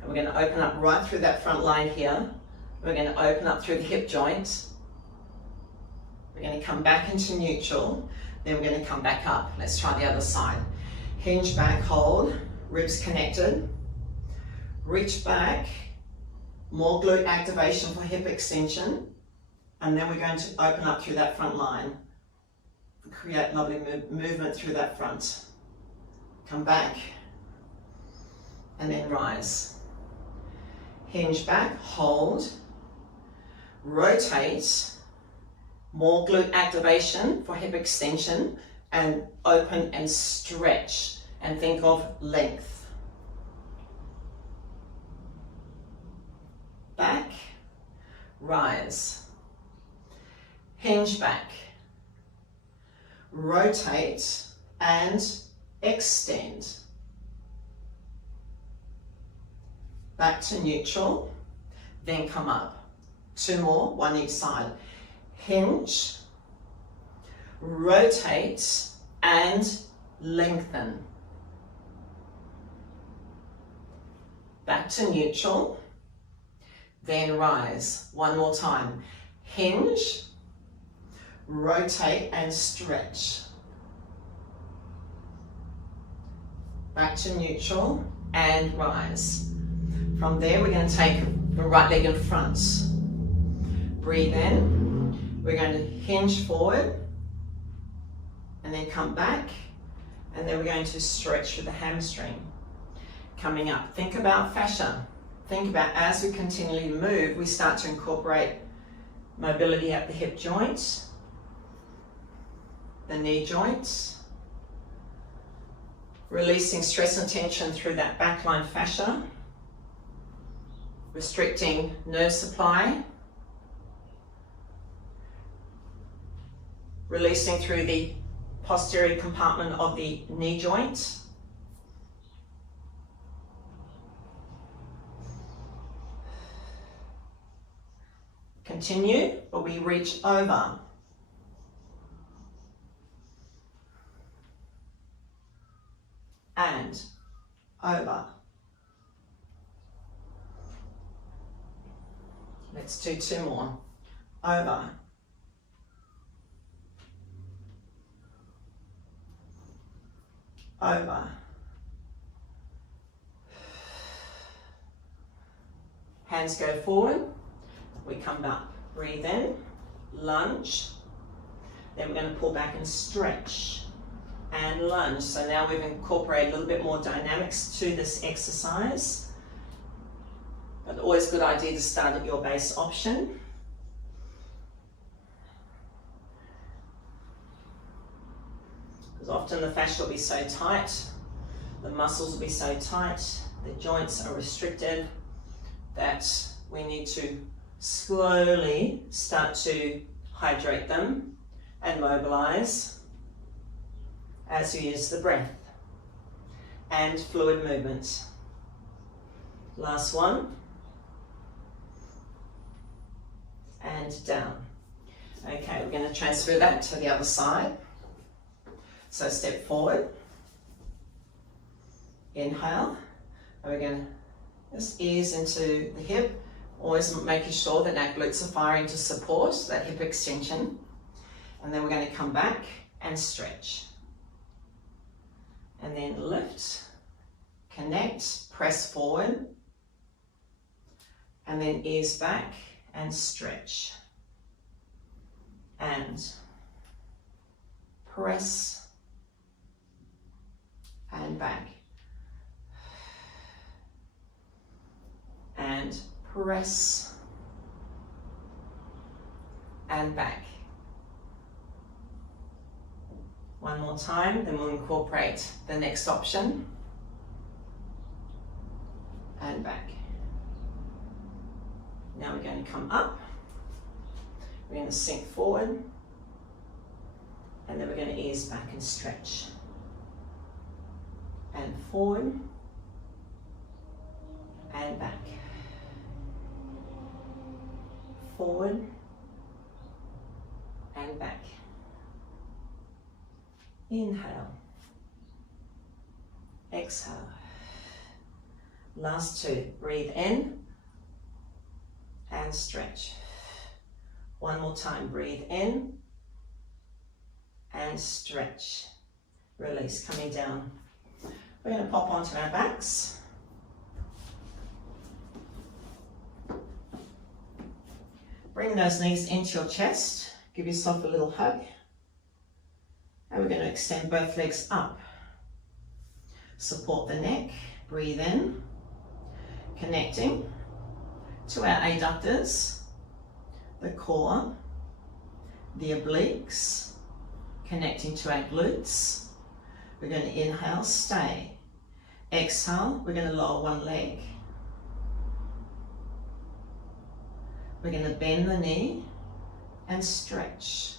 And we're going to open up right through that front line here. We're going to open up through the hip joint. We're going to come back into neutral. Then we're going to come back up. Let's try the other side. Hinge back, hold. Ribs connected. Reach back. More glute activation for hip extension. And then we're going to open up through that front line. Create lovely movement through that front. Come back. And then rise. Hinge back, hold. Rotate. More glute activation for hip extension. And open and stretch. And think of length. Back. Rise. Hinge back, rotate and extend. Back to neutral, then come up. Two more, one each side. Hinge, rotate and lengthen. Back to neutral, then rise. One more time. Hinge, rotate and stretch. Back to neutral and rise. From there, we're going to take the right leg in front. Breathe in. We're going to hinge forward and then come back, and then we're going to stretch through the hamstring. Coming up, think about fascia. Think about as we continually move, we start to incorporate mobility at the hip joints, the knee joints, releasing stress and tension through that backline fascia, restricting nerve supply, releasing through the posterior compartment of the knee joint. Continue, but we reach over. And over. Let's do two more. Over. Over. hands go forward. We come up, breathe in, lunge. Then we're going to pull back and stretch and lunge. So now we've incorporated a little bit more dynamics to this exercise. But always a good idea to start at your base option. Because often the fascia will be so tight, the muscles will be so tight, the joints are restricted, that we need to slowly start to hydrate them and mobilize as we use the breath and fluid movement. Last one. And down. Okay, we're going to transfer that to the other side. So step forward, inhale, and we're going to just ease into the hip, always making sure that our glutes are firing to support that hip extension. And then we're going to come back and stretch. And then lift, connect, press forward, and then ease back and stretch. And press and back. And press and back. One more time, then we'll incorporate the next option. And back. Now we're going to come up. We're going to sink forward. And then we're going to ease back and stretch. And forward. And back. Forward. And back. Inhale. Exhale. Last two. Breathe in and stretch. One more time. Breathe in and stretch. Release. Coming down. We're going to pop onto our backs. Bring those knees into your chest. Give yourself a little hug. And we're going to extend both legs up. Support the neck. Breathe in. Connecting to our adductors, the core, the obliques, connecting to our glutes. We're going to inhale, stay. Exhale, we're going to lower one leg. We're going to bend the knee and stretch.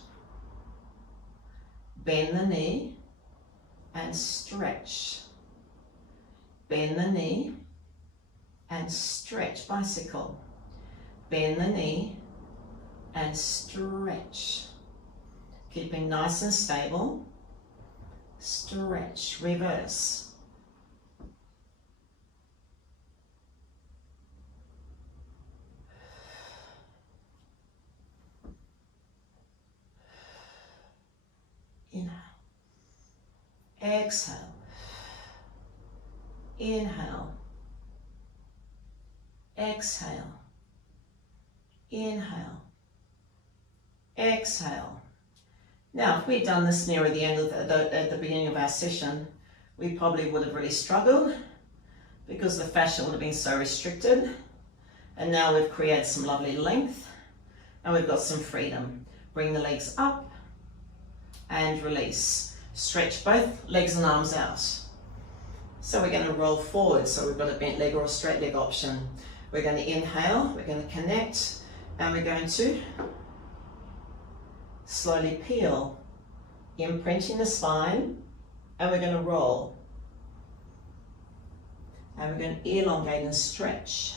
Bend the knee and stretch. Bend the knee and stretch, bicycle. Bend the knee and stretch. Keeping nice and stable. Stretch, reverse. Inhale. Exhale. Inhale. Exhale. Inhale. Exhale. Now, if we'd done this near the end of at the beginning of our session, we probably would have really struggled because the fascia would have been so restricted. And now we've created some lovely length and we've got some freedom. Bring the legs up and release. Stretch both legs and arms out. So we're going to roll forward. So we've got a bent leg or a straight leg option. We're going to inhale, we're going to connect, and we're going to slowly peel, imprinting the spine, and we're going to roll. And we're going to elongate and stretch.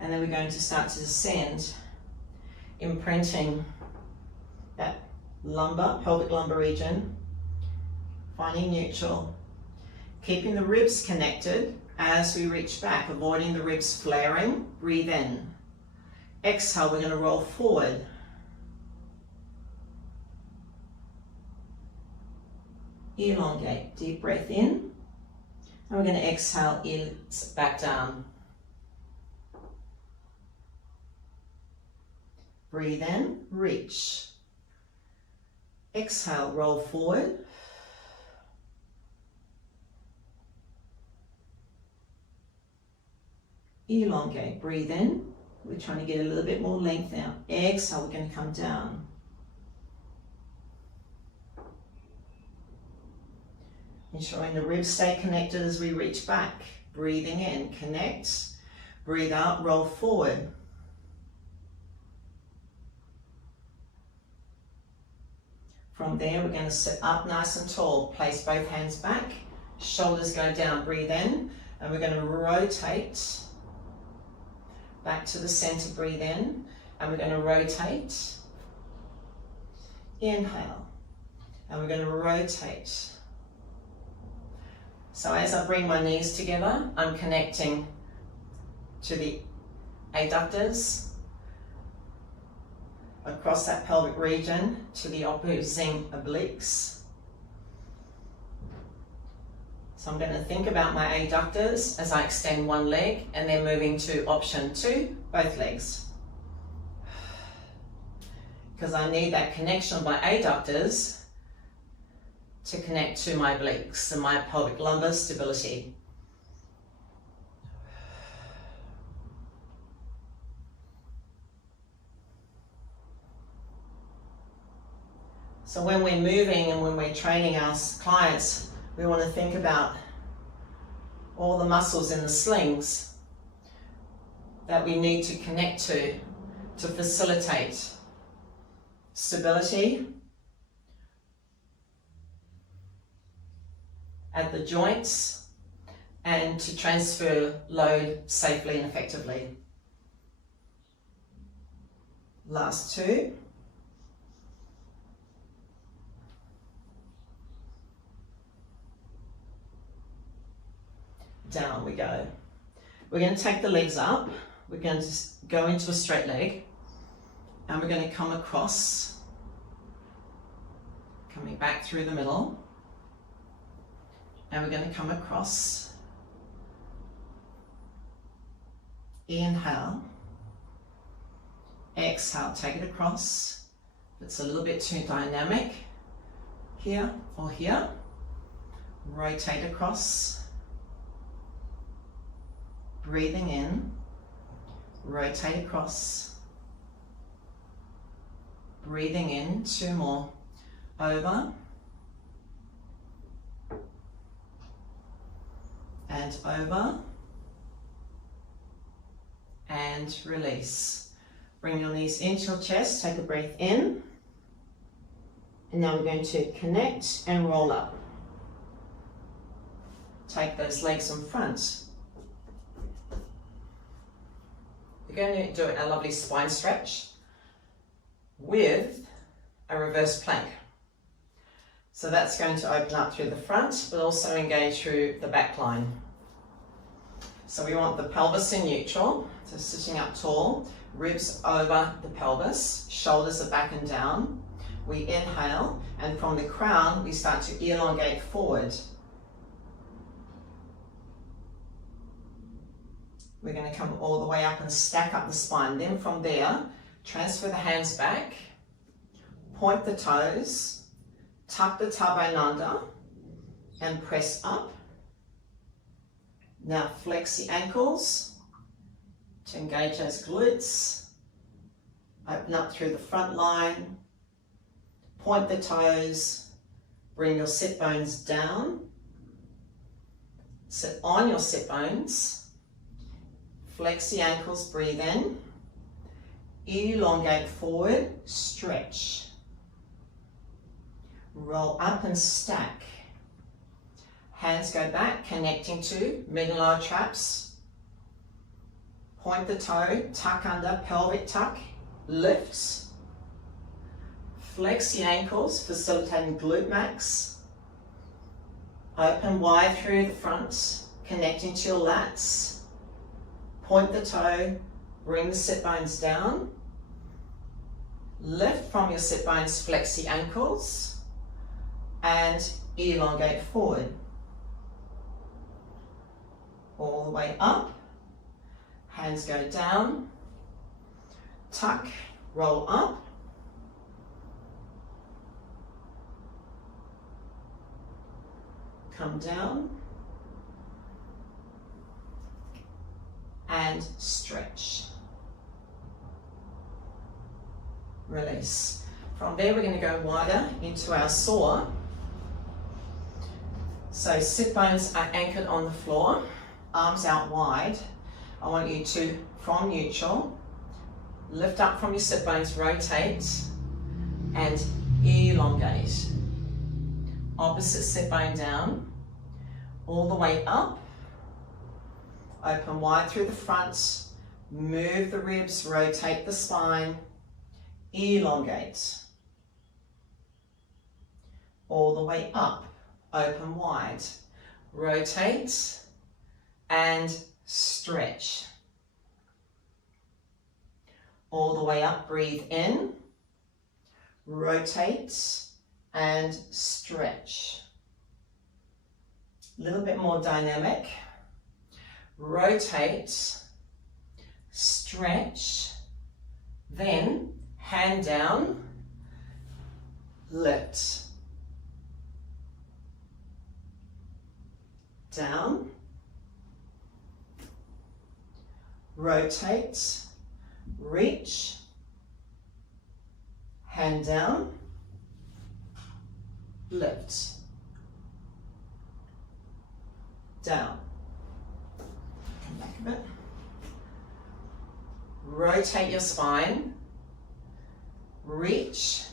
And then we're going to start to descend, imprinting that lumbar, pelvic lumbar region, finding neutral, keeping the ribs connected as we reach back, avoiding the ribs flaring. Breathe in. Exhale, we're going to roll forward. Elongate, deep breath in. And we're going to exhale, back down. Breathe in, reach. Exhale, roll forward. Elongate, breathe in. We're trying to get a little bit more length out. Exhale, we're going to come down. Ensuring the ribs stay connected as we reach back. Breathing in, connect. Breathe out, roll forward. From there, we're going to sit up nice and tall. Place both hands back. Shoulders go down. Breathe in. And we're going to rotate back to the center. Breathe in. And we're going to rotate. Inhale. And we're going to rotate. So as I bring my knees together, I'm connecting to the adductors, across that pelvic region to the opposing obliques. So I'm going to think about my adductors as I extend one leg and then moving to option 2, both legs. Because I need that connection of my adductors to connect to my obliques and my pelvic lumbar stability. So when we're moving and when we're training our clients, we want to think about all the muscles in the slings that we need to connect to facilitate stability at the joints and to transfer load safely and effectively. Last 2. Down we go. We're going to take the legs up. We're going to go into a straight leg and we're going to come across, coming back through the middle, and we're going to come across. Inhale. Exhale, take it across. If it's a little bit too dynamic, here or here, rotate across. Breathing in, rotate across. Breathing in, 2 more. Over. And over. And release. Bring your knees into your chest, take a breath in. And now we're going to connect and roll up. Take those legs in front. We're going to do a lovely spine stretch with a reverse plank. So that's going to open up through the front, but also engage through the back line. So we want the pelvis in neutral, so sitting up tall, ribs over the pelvis, shoulders are back and down. We inhale, and from the crown, we start to elongate forward. We're going to come all the way up and stack up the spine. Then from there, transfer the hands back, point the toes, tuck the tailbone under, and press up. Now flex the ankles to engage those glutes. Open up through the front line, point the toes, bring your sit bones down, sit on your sit bones. Flex the ankles, breathe in, elongate forward, stretch. Roll up and stack. Hands go back, connecting to mid and lower traps. Point the toe, tuck under, pelvic tuck, lift. Flex the ankles, facilitating glute max. Open wide through the front, connecting to your lats. Point the toe, bring the sit bones down. Lift from your sit bones, flex the ankles, and elongate forward. All the way up, hands go down, tuck, roll up, come down, and stretch. Release. From there, we're going to go wider into our saw. So sit bones are anchored on the floor, arms out wide. I want you to, from neutral, lift up from your sit bones, rotate, and elongate. Opposite sit bone down, all the way up. Open wide through the front, move the ribs, rotate the spine, elongate. All the way up, open wide, rotate and stretch. All the way up, breathe in, rotate and stretch. A little bit more dynamic. Rotate, stretch, then hand down, lift. Down, rotate, reach, hand down, lift, down. Come back a bit. Rotate your spine, reach,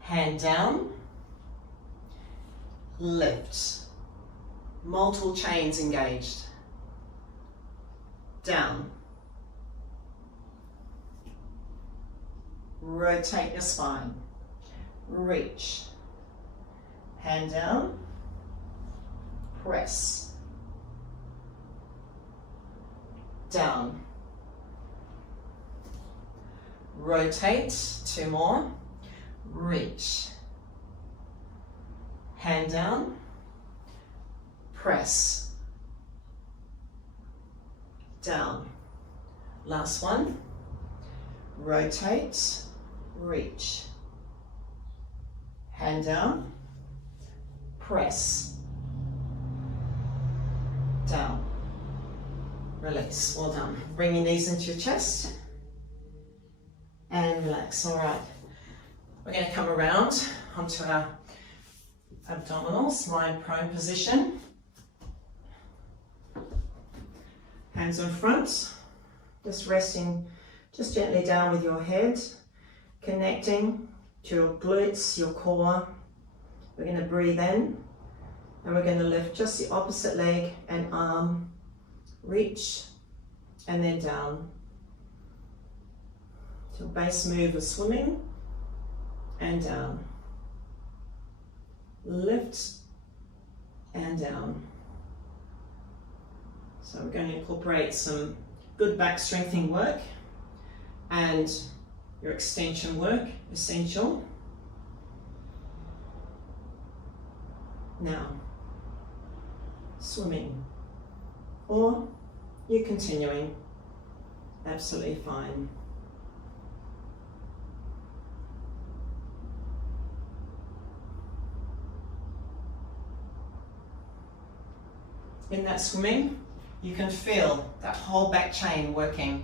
hand down, lift. Multiple chains engaged. Down. Rotate your spine. Reach. Hand down. Press. Down. Rotate. 2 more. Reach. Hand down. Press. Down. Last one. Rotate, reach. Hand down, press. Down. Release. Well done. Bring your knees into your chest and relax. All right. We're going to come around onto our abdominals, lying prone position. Hands on front, just resting just gently down with your head, connecting to your glutes, your core. We're going to breathe in and we're going to lift just the opposite leg and arm, reach and then down. So base move of swimming and down. Lift and down. So we're going to incorporate some good back strengthening work and your extension work, essential. Now, swimming, or you're continuing, absolutely fine. In that swimming, you can feel that whole back chain working.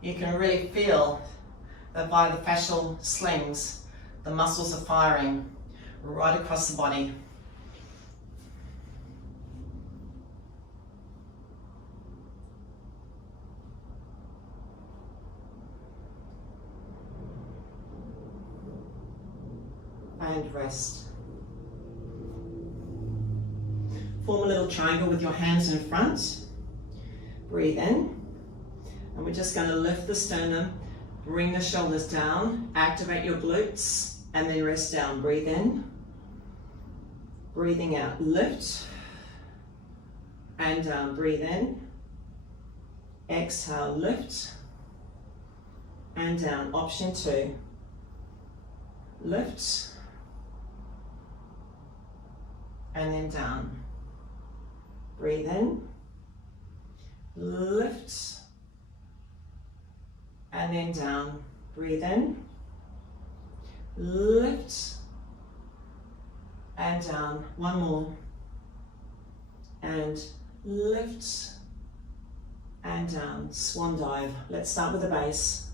You can really feel that by the fascial slings, the muscles are firing right across the body. And rest. Form a little triangle with your hands in front. Breathe in. And we're just going to lift the sternum, bring the shoulders down, activate your glutes, and then rest down. Breathe in. Breathing out. Lift. And down. Breathe in. Exhale. Lift. And down. Option 2. Lift. And then down. Breathe in, lift, and then down. Breathe in, lift, and down. One more, and lift, and down. Swan dive. Let's start with the base.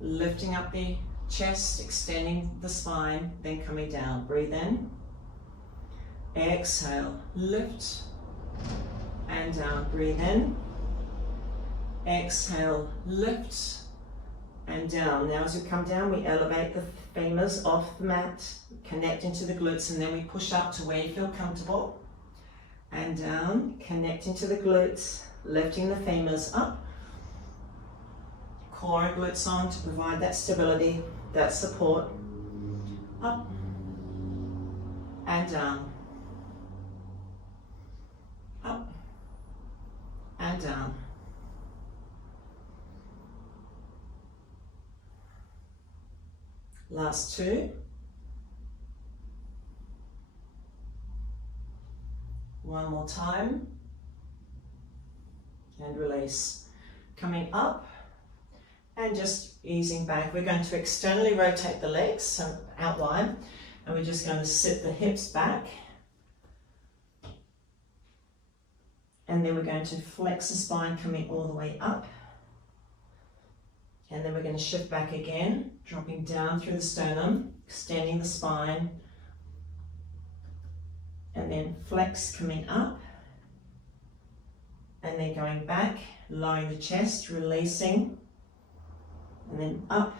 Lifting up the chest, extending the spine, then coming down. Breathe in, exhale, lift, and down. Breathe in, exhale, lift, and down. Now as we come down, we elevate the femurs off the mat, connect into the glutes, and then we push up to where you feel comfortable. And down, connecting to the glutes, lifting the femurs up. Core and glutes on to provide that stability, that support. Up and down. Up and down. Last two. One more time. And release. Coming up and just easing back. We're going to externally rotate the legs, so outline, and we're just going to sit the hips back. And then we're going to flex the spine coming all the way up. And then we're going to shift back again, dropping down through the sternum, extending the spine. And then flex coming up. And then going back, lowering the chest, releasing. And then up.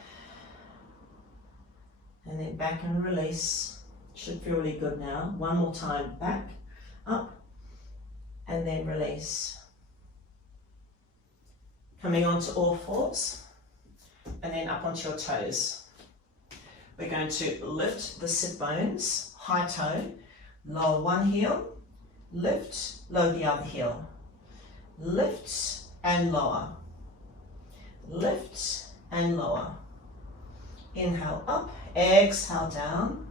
And then back and release. Should feel really good now. One more time, back, up, and then release. Coming onto all fours, and then up onto your toes. We're going to lift the sit bones, high toe, lower one heel, lift, lower the other heel. Lift and lower. Lift and lower. Inhale up, exhale down.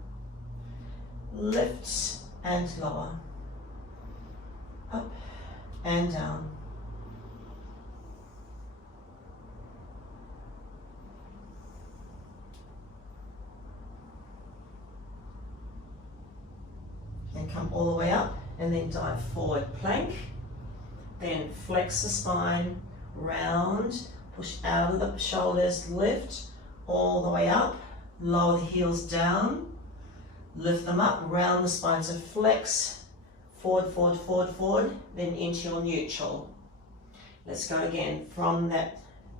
Lift and lower. Up and down. And come all the way up and then dive forward, plank. Then flex the spine, round, push out of the shoulders, lift all the way up, lower the heels down, lift them up, round the spine, so flex, forward, forward, forward, forward, then into your neutral. Let's go again, from that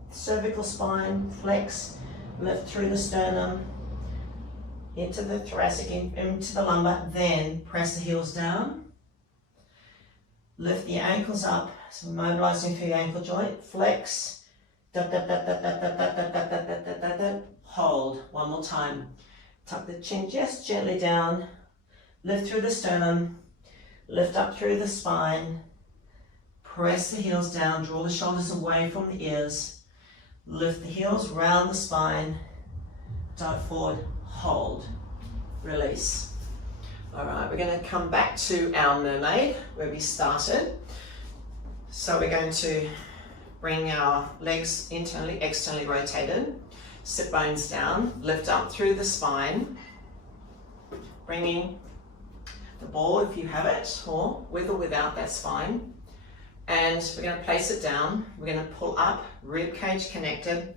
cervical spine, flex, lift through the sternum, into the thoracic, into the lumbar, then press the heels down. Lift the ankles up, so mobilizing through the ankle joint, flex, hold, one more time. Tuck the chin just gently down, lift through the sternum, lift up through the spine, press the heels down, draw the shoulders away from the ears, lift the heels, round the spine, dive forward, hold, release. All right, we're going to come back to our mermaid where we started. So we're going to bring our legs internally, externally rotated, sit bones down, lift up through the spine, bringing the ball if you have it, or with or without, that's fine. And we're going to place it down. We're going to pull up, rib cage connected.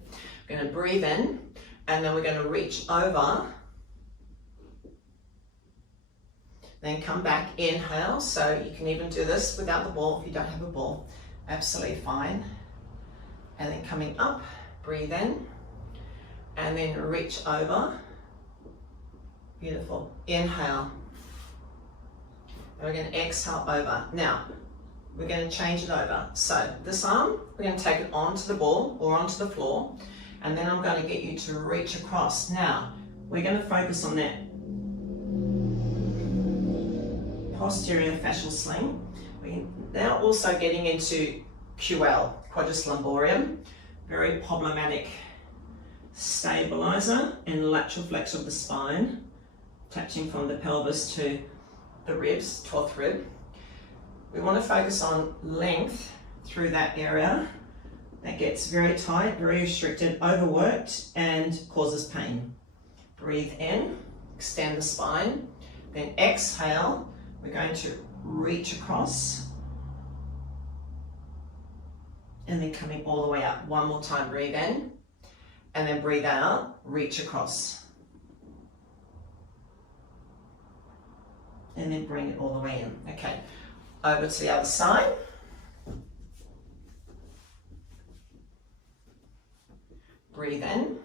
We're going to breathe in, and then we're going to reach over. Then come back, inhale, so you can even do this without the ball if you don't have a ball, absolutely fine. And then coming up, breathe in, and then reach over, beautiful, inhale. And we're going to exhale over. Now, we're going to change it over. So this arm, we're going to take it onto the ball or onto the floor, and then I'm going to get you to reach across. Now, we're going to focus on that posterior fascial sling. We're now also getting into QL, quadratus lumborium, very problematic stabilizer and lateral flex of the spine, touching from the pelvis to the ribs, 12th rib. We want to focus on length through that area, that gets very tight, very restricted, overworked, and causes pain. Breathe in, extend the spine, then exhale. We're going to reach across, and then coming all the way up. One more time, breathe in, and then breathe out, reach across. And then bring it all the way in. Okay, over to the other side. Breathe in,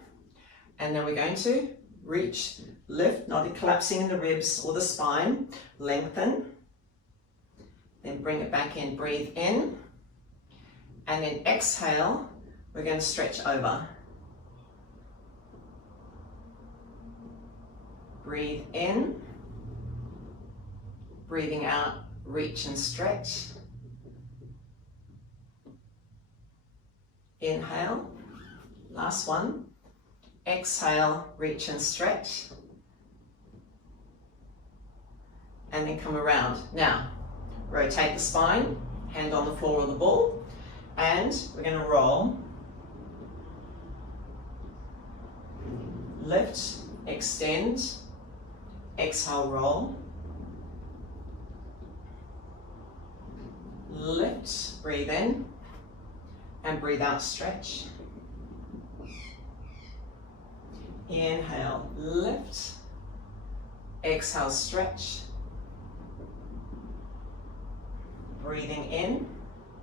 and then we're going to reach, lift, not collapsing in the ribs or the spine, lengthen, then bring it back in, breathe in, and then exhale, we're going to stretch over. Breathe in, breathing out, reach and stretch. Inhale. Last one. Exhale, reach and stretch. And then come around. Now, rotate the spine, hand on the floor of the ball, and we're going to roll. Lift, extend, exhale, roll. Lift, breathe in, and breathe out, stretch. Inhale, lift, exhale, stretch. Breathing in,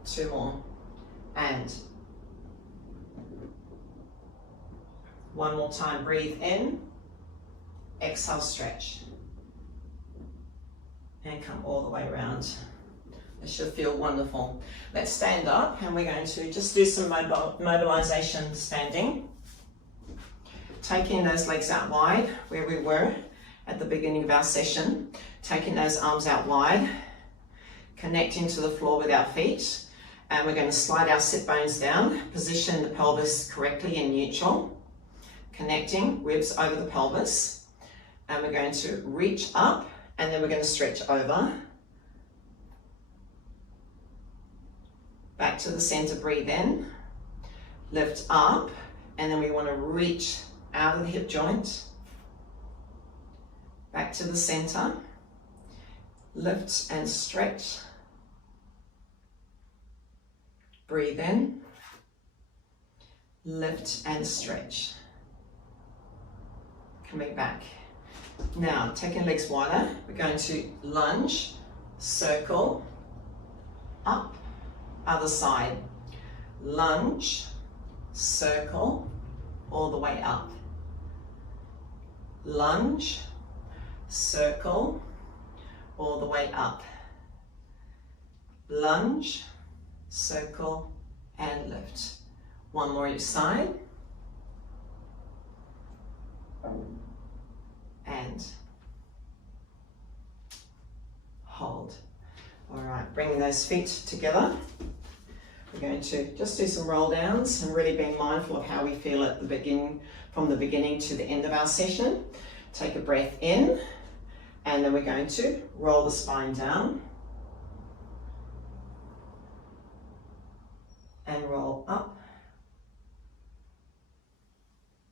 two more, and one more time, breathe in, exhale, stretch, and come all the way around. It should feel wonderful. Let's stand up, and we're going to just do some mobilization standing. Taking those legs out wide, where we were at the beginning of our session. Taking those arms out wide, connecting to the floor with our feet. And we're going to slide our sit bones down, position the pelvis correctly in neutral. Connecting, ribs over the pelvis. And we're going to reach up, and then we're going to stretch over. Back to the center, breathe in. Lift up, and then we want to reach out of the hip joint, back to the center, lift and stretch, breathe in, lift and stretch, coming back. Now, taking legs wider, we're going to lunge, circle, up, other side, lunge, circle, all the way up. Lunge, circle, all the way up. Lunge, circle, and lift. One more each side. And hold. All right, bringing those feet together. We're going to just do some roll downs and really being mindful of how we feel at the beginning, from the beginning to the end of our session. Take a breath in, and then we're going to roll the spine down and roll up.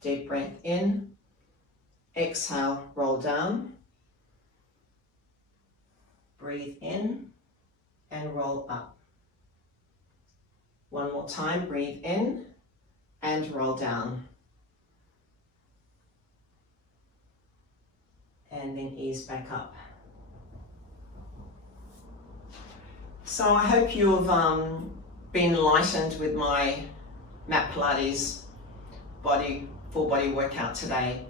Deep breath in, exhale, roll down. Breathe in and roll up. One more time, breathe in and roll down. And then ease back up. So I hope you've been enlightened with my mat Pilates full body workout today.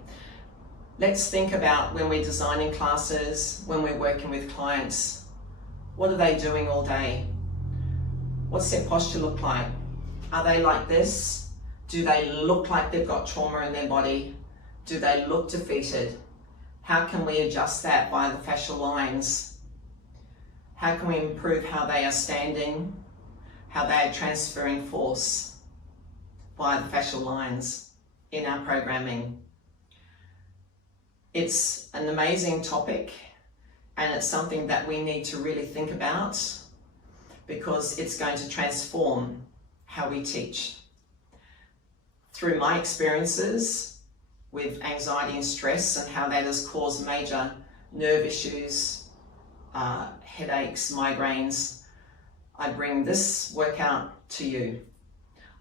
Let's think about when we're designing classes, when we're working with clients, what are they doing all day? What's their posture look like? Are they like this? Do they look like they've got trauma in their body? Do they look defeated? How can we adjust that by the fascial lines? How can we improve how they are standing, how they are transferring force by the fascial lines in our programming? It's an amazing topic, and it's something that we need to really think about, because it's going to transform how we teach. through my experiences with anxiety and stress and how that has caused major nerve issues, headaches, migraines, I bring this workout to you.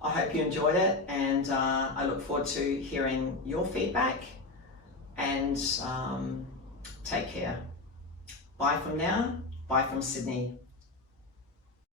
I hope you enjoyed it, and I look forward to hearing your feedback, and take care. Bye from now, bye from Sydney.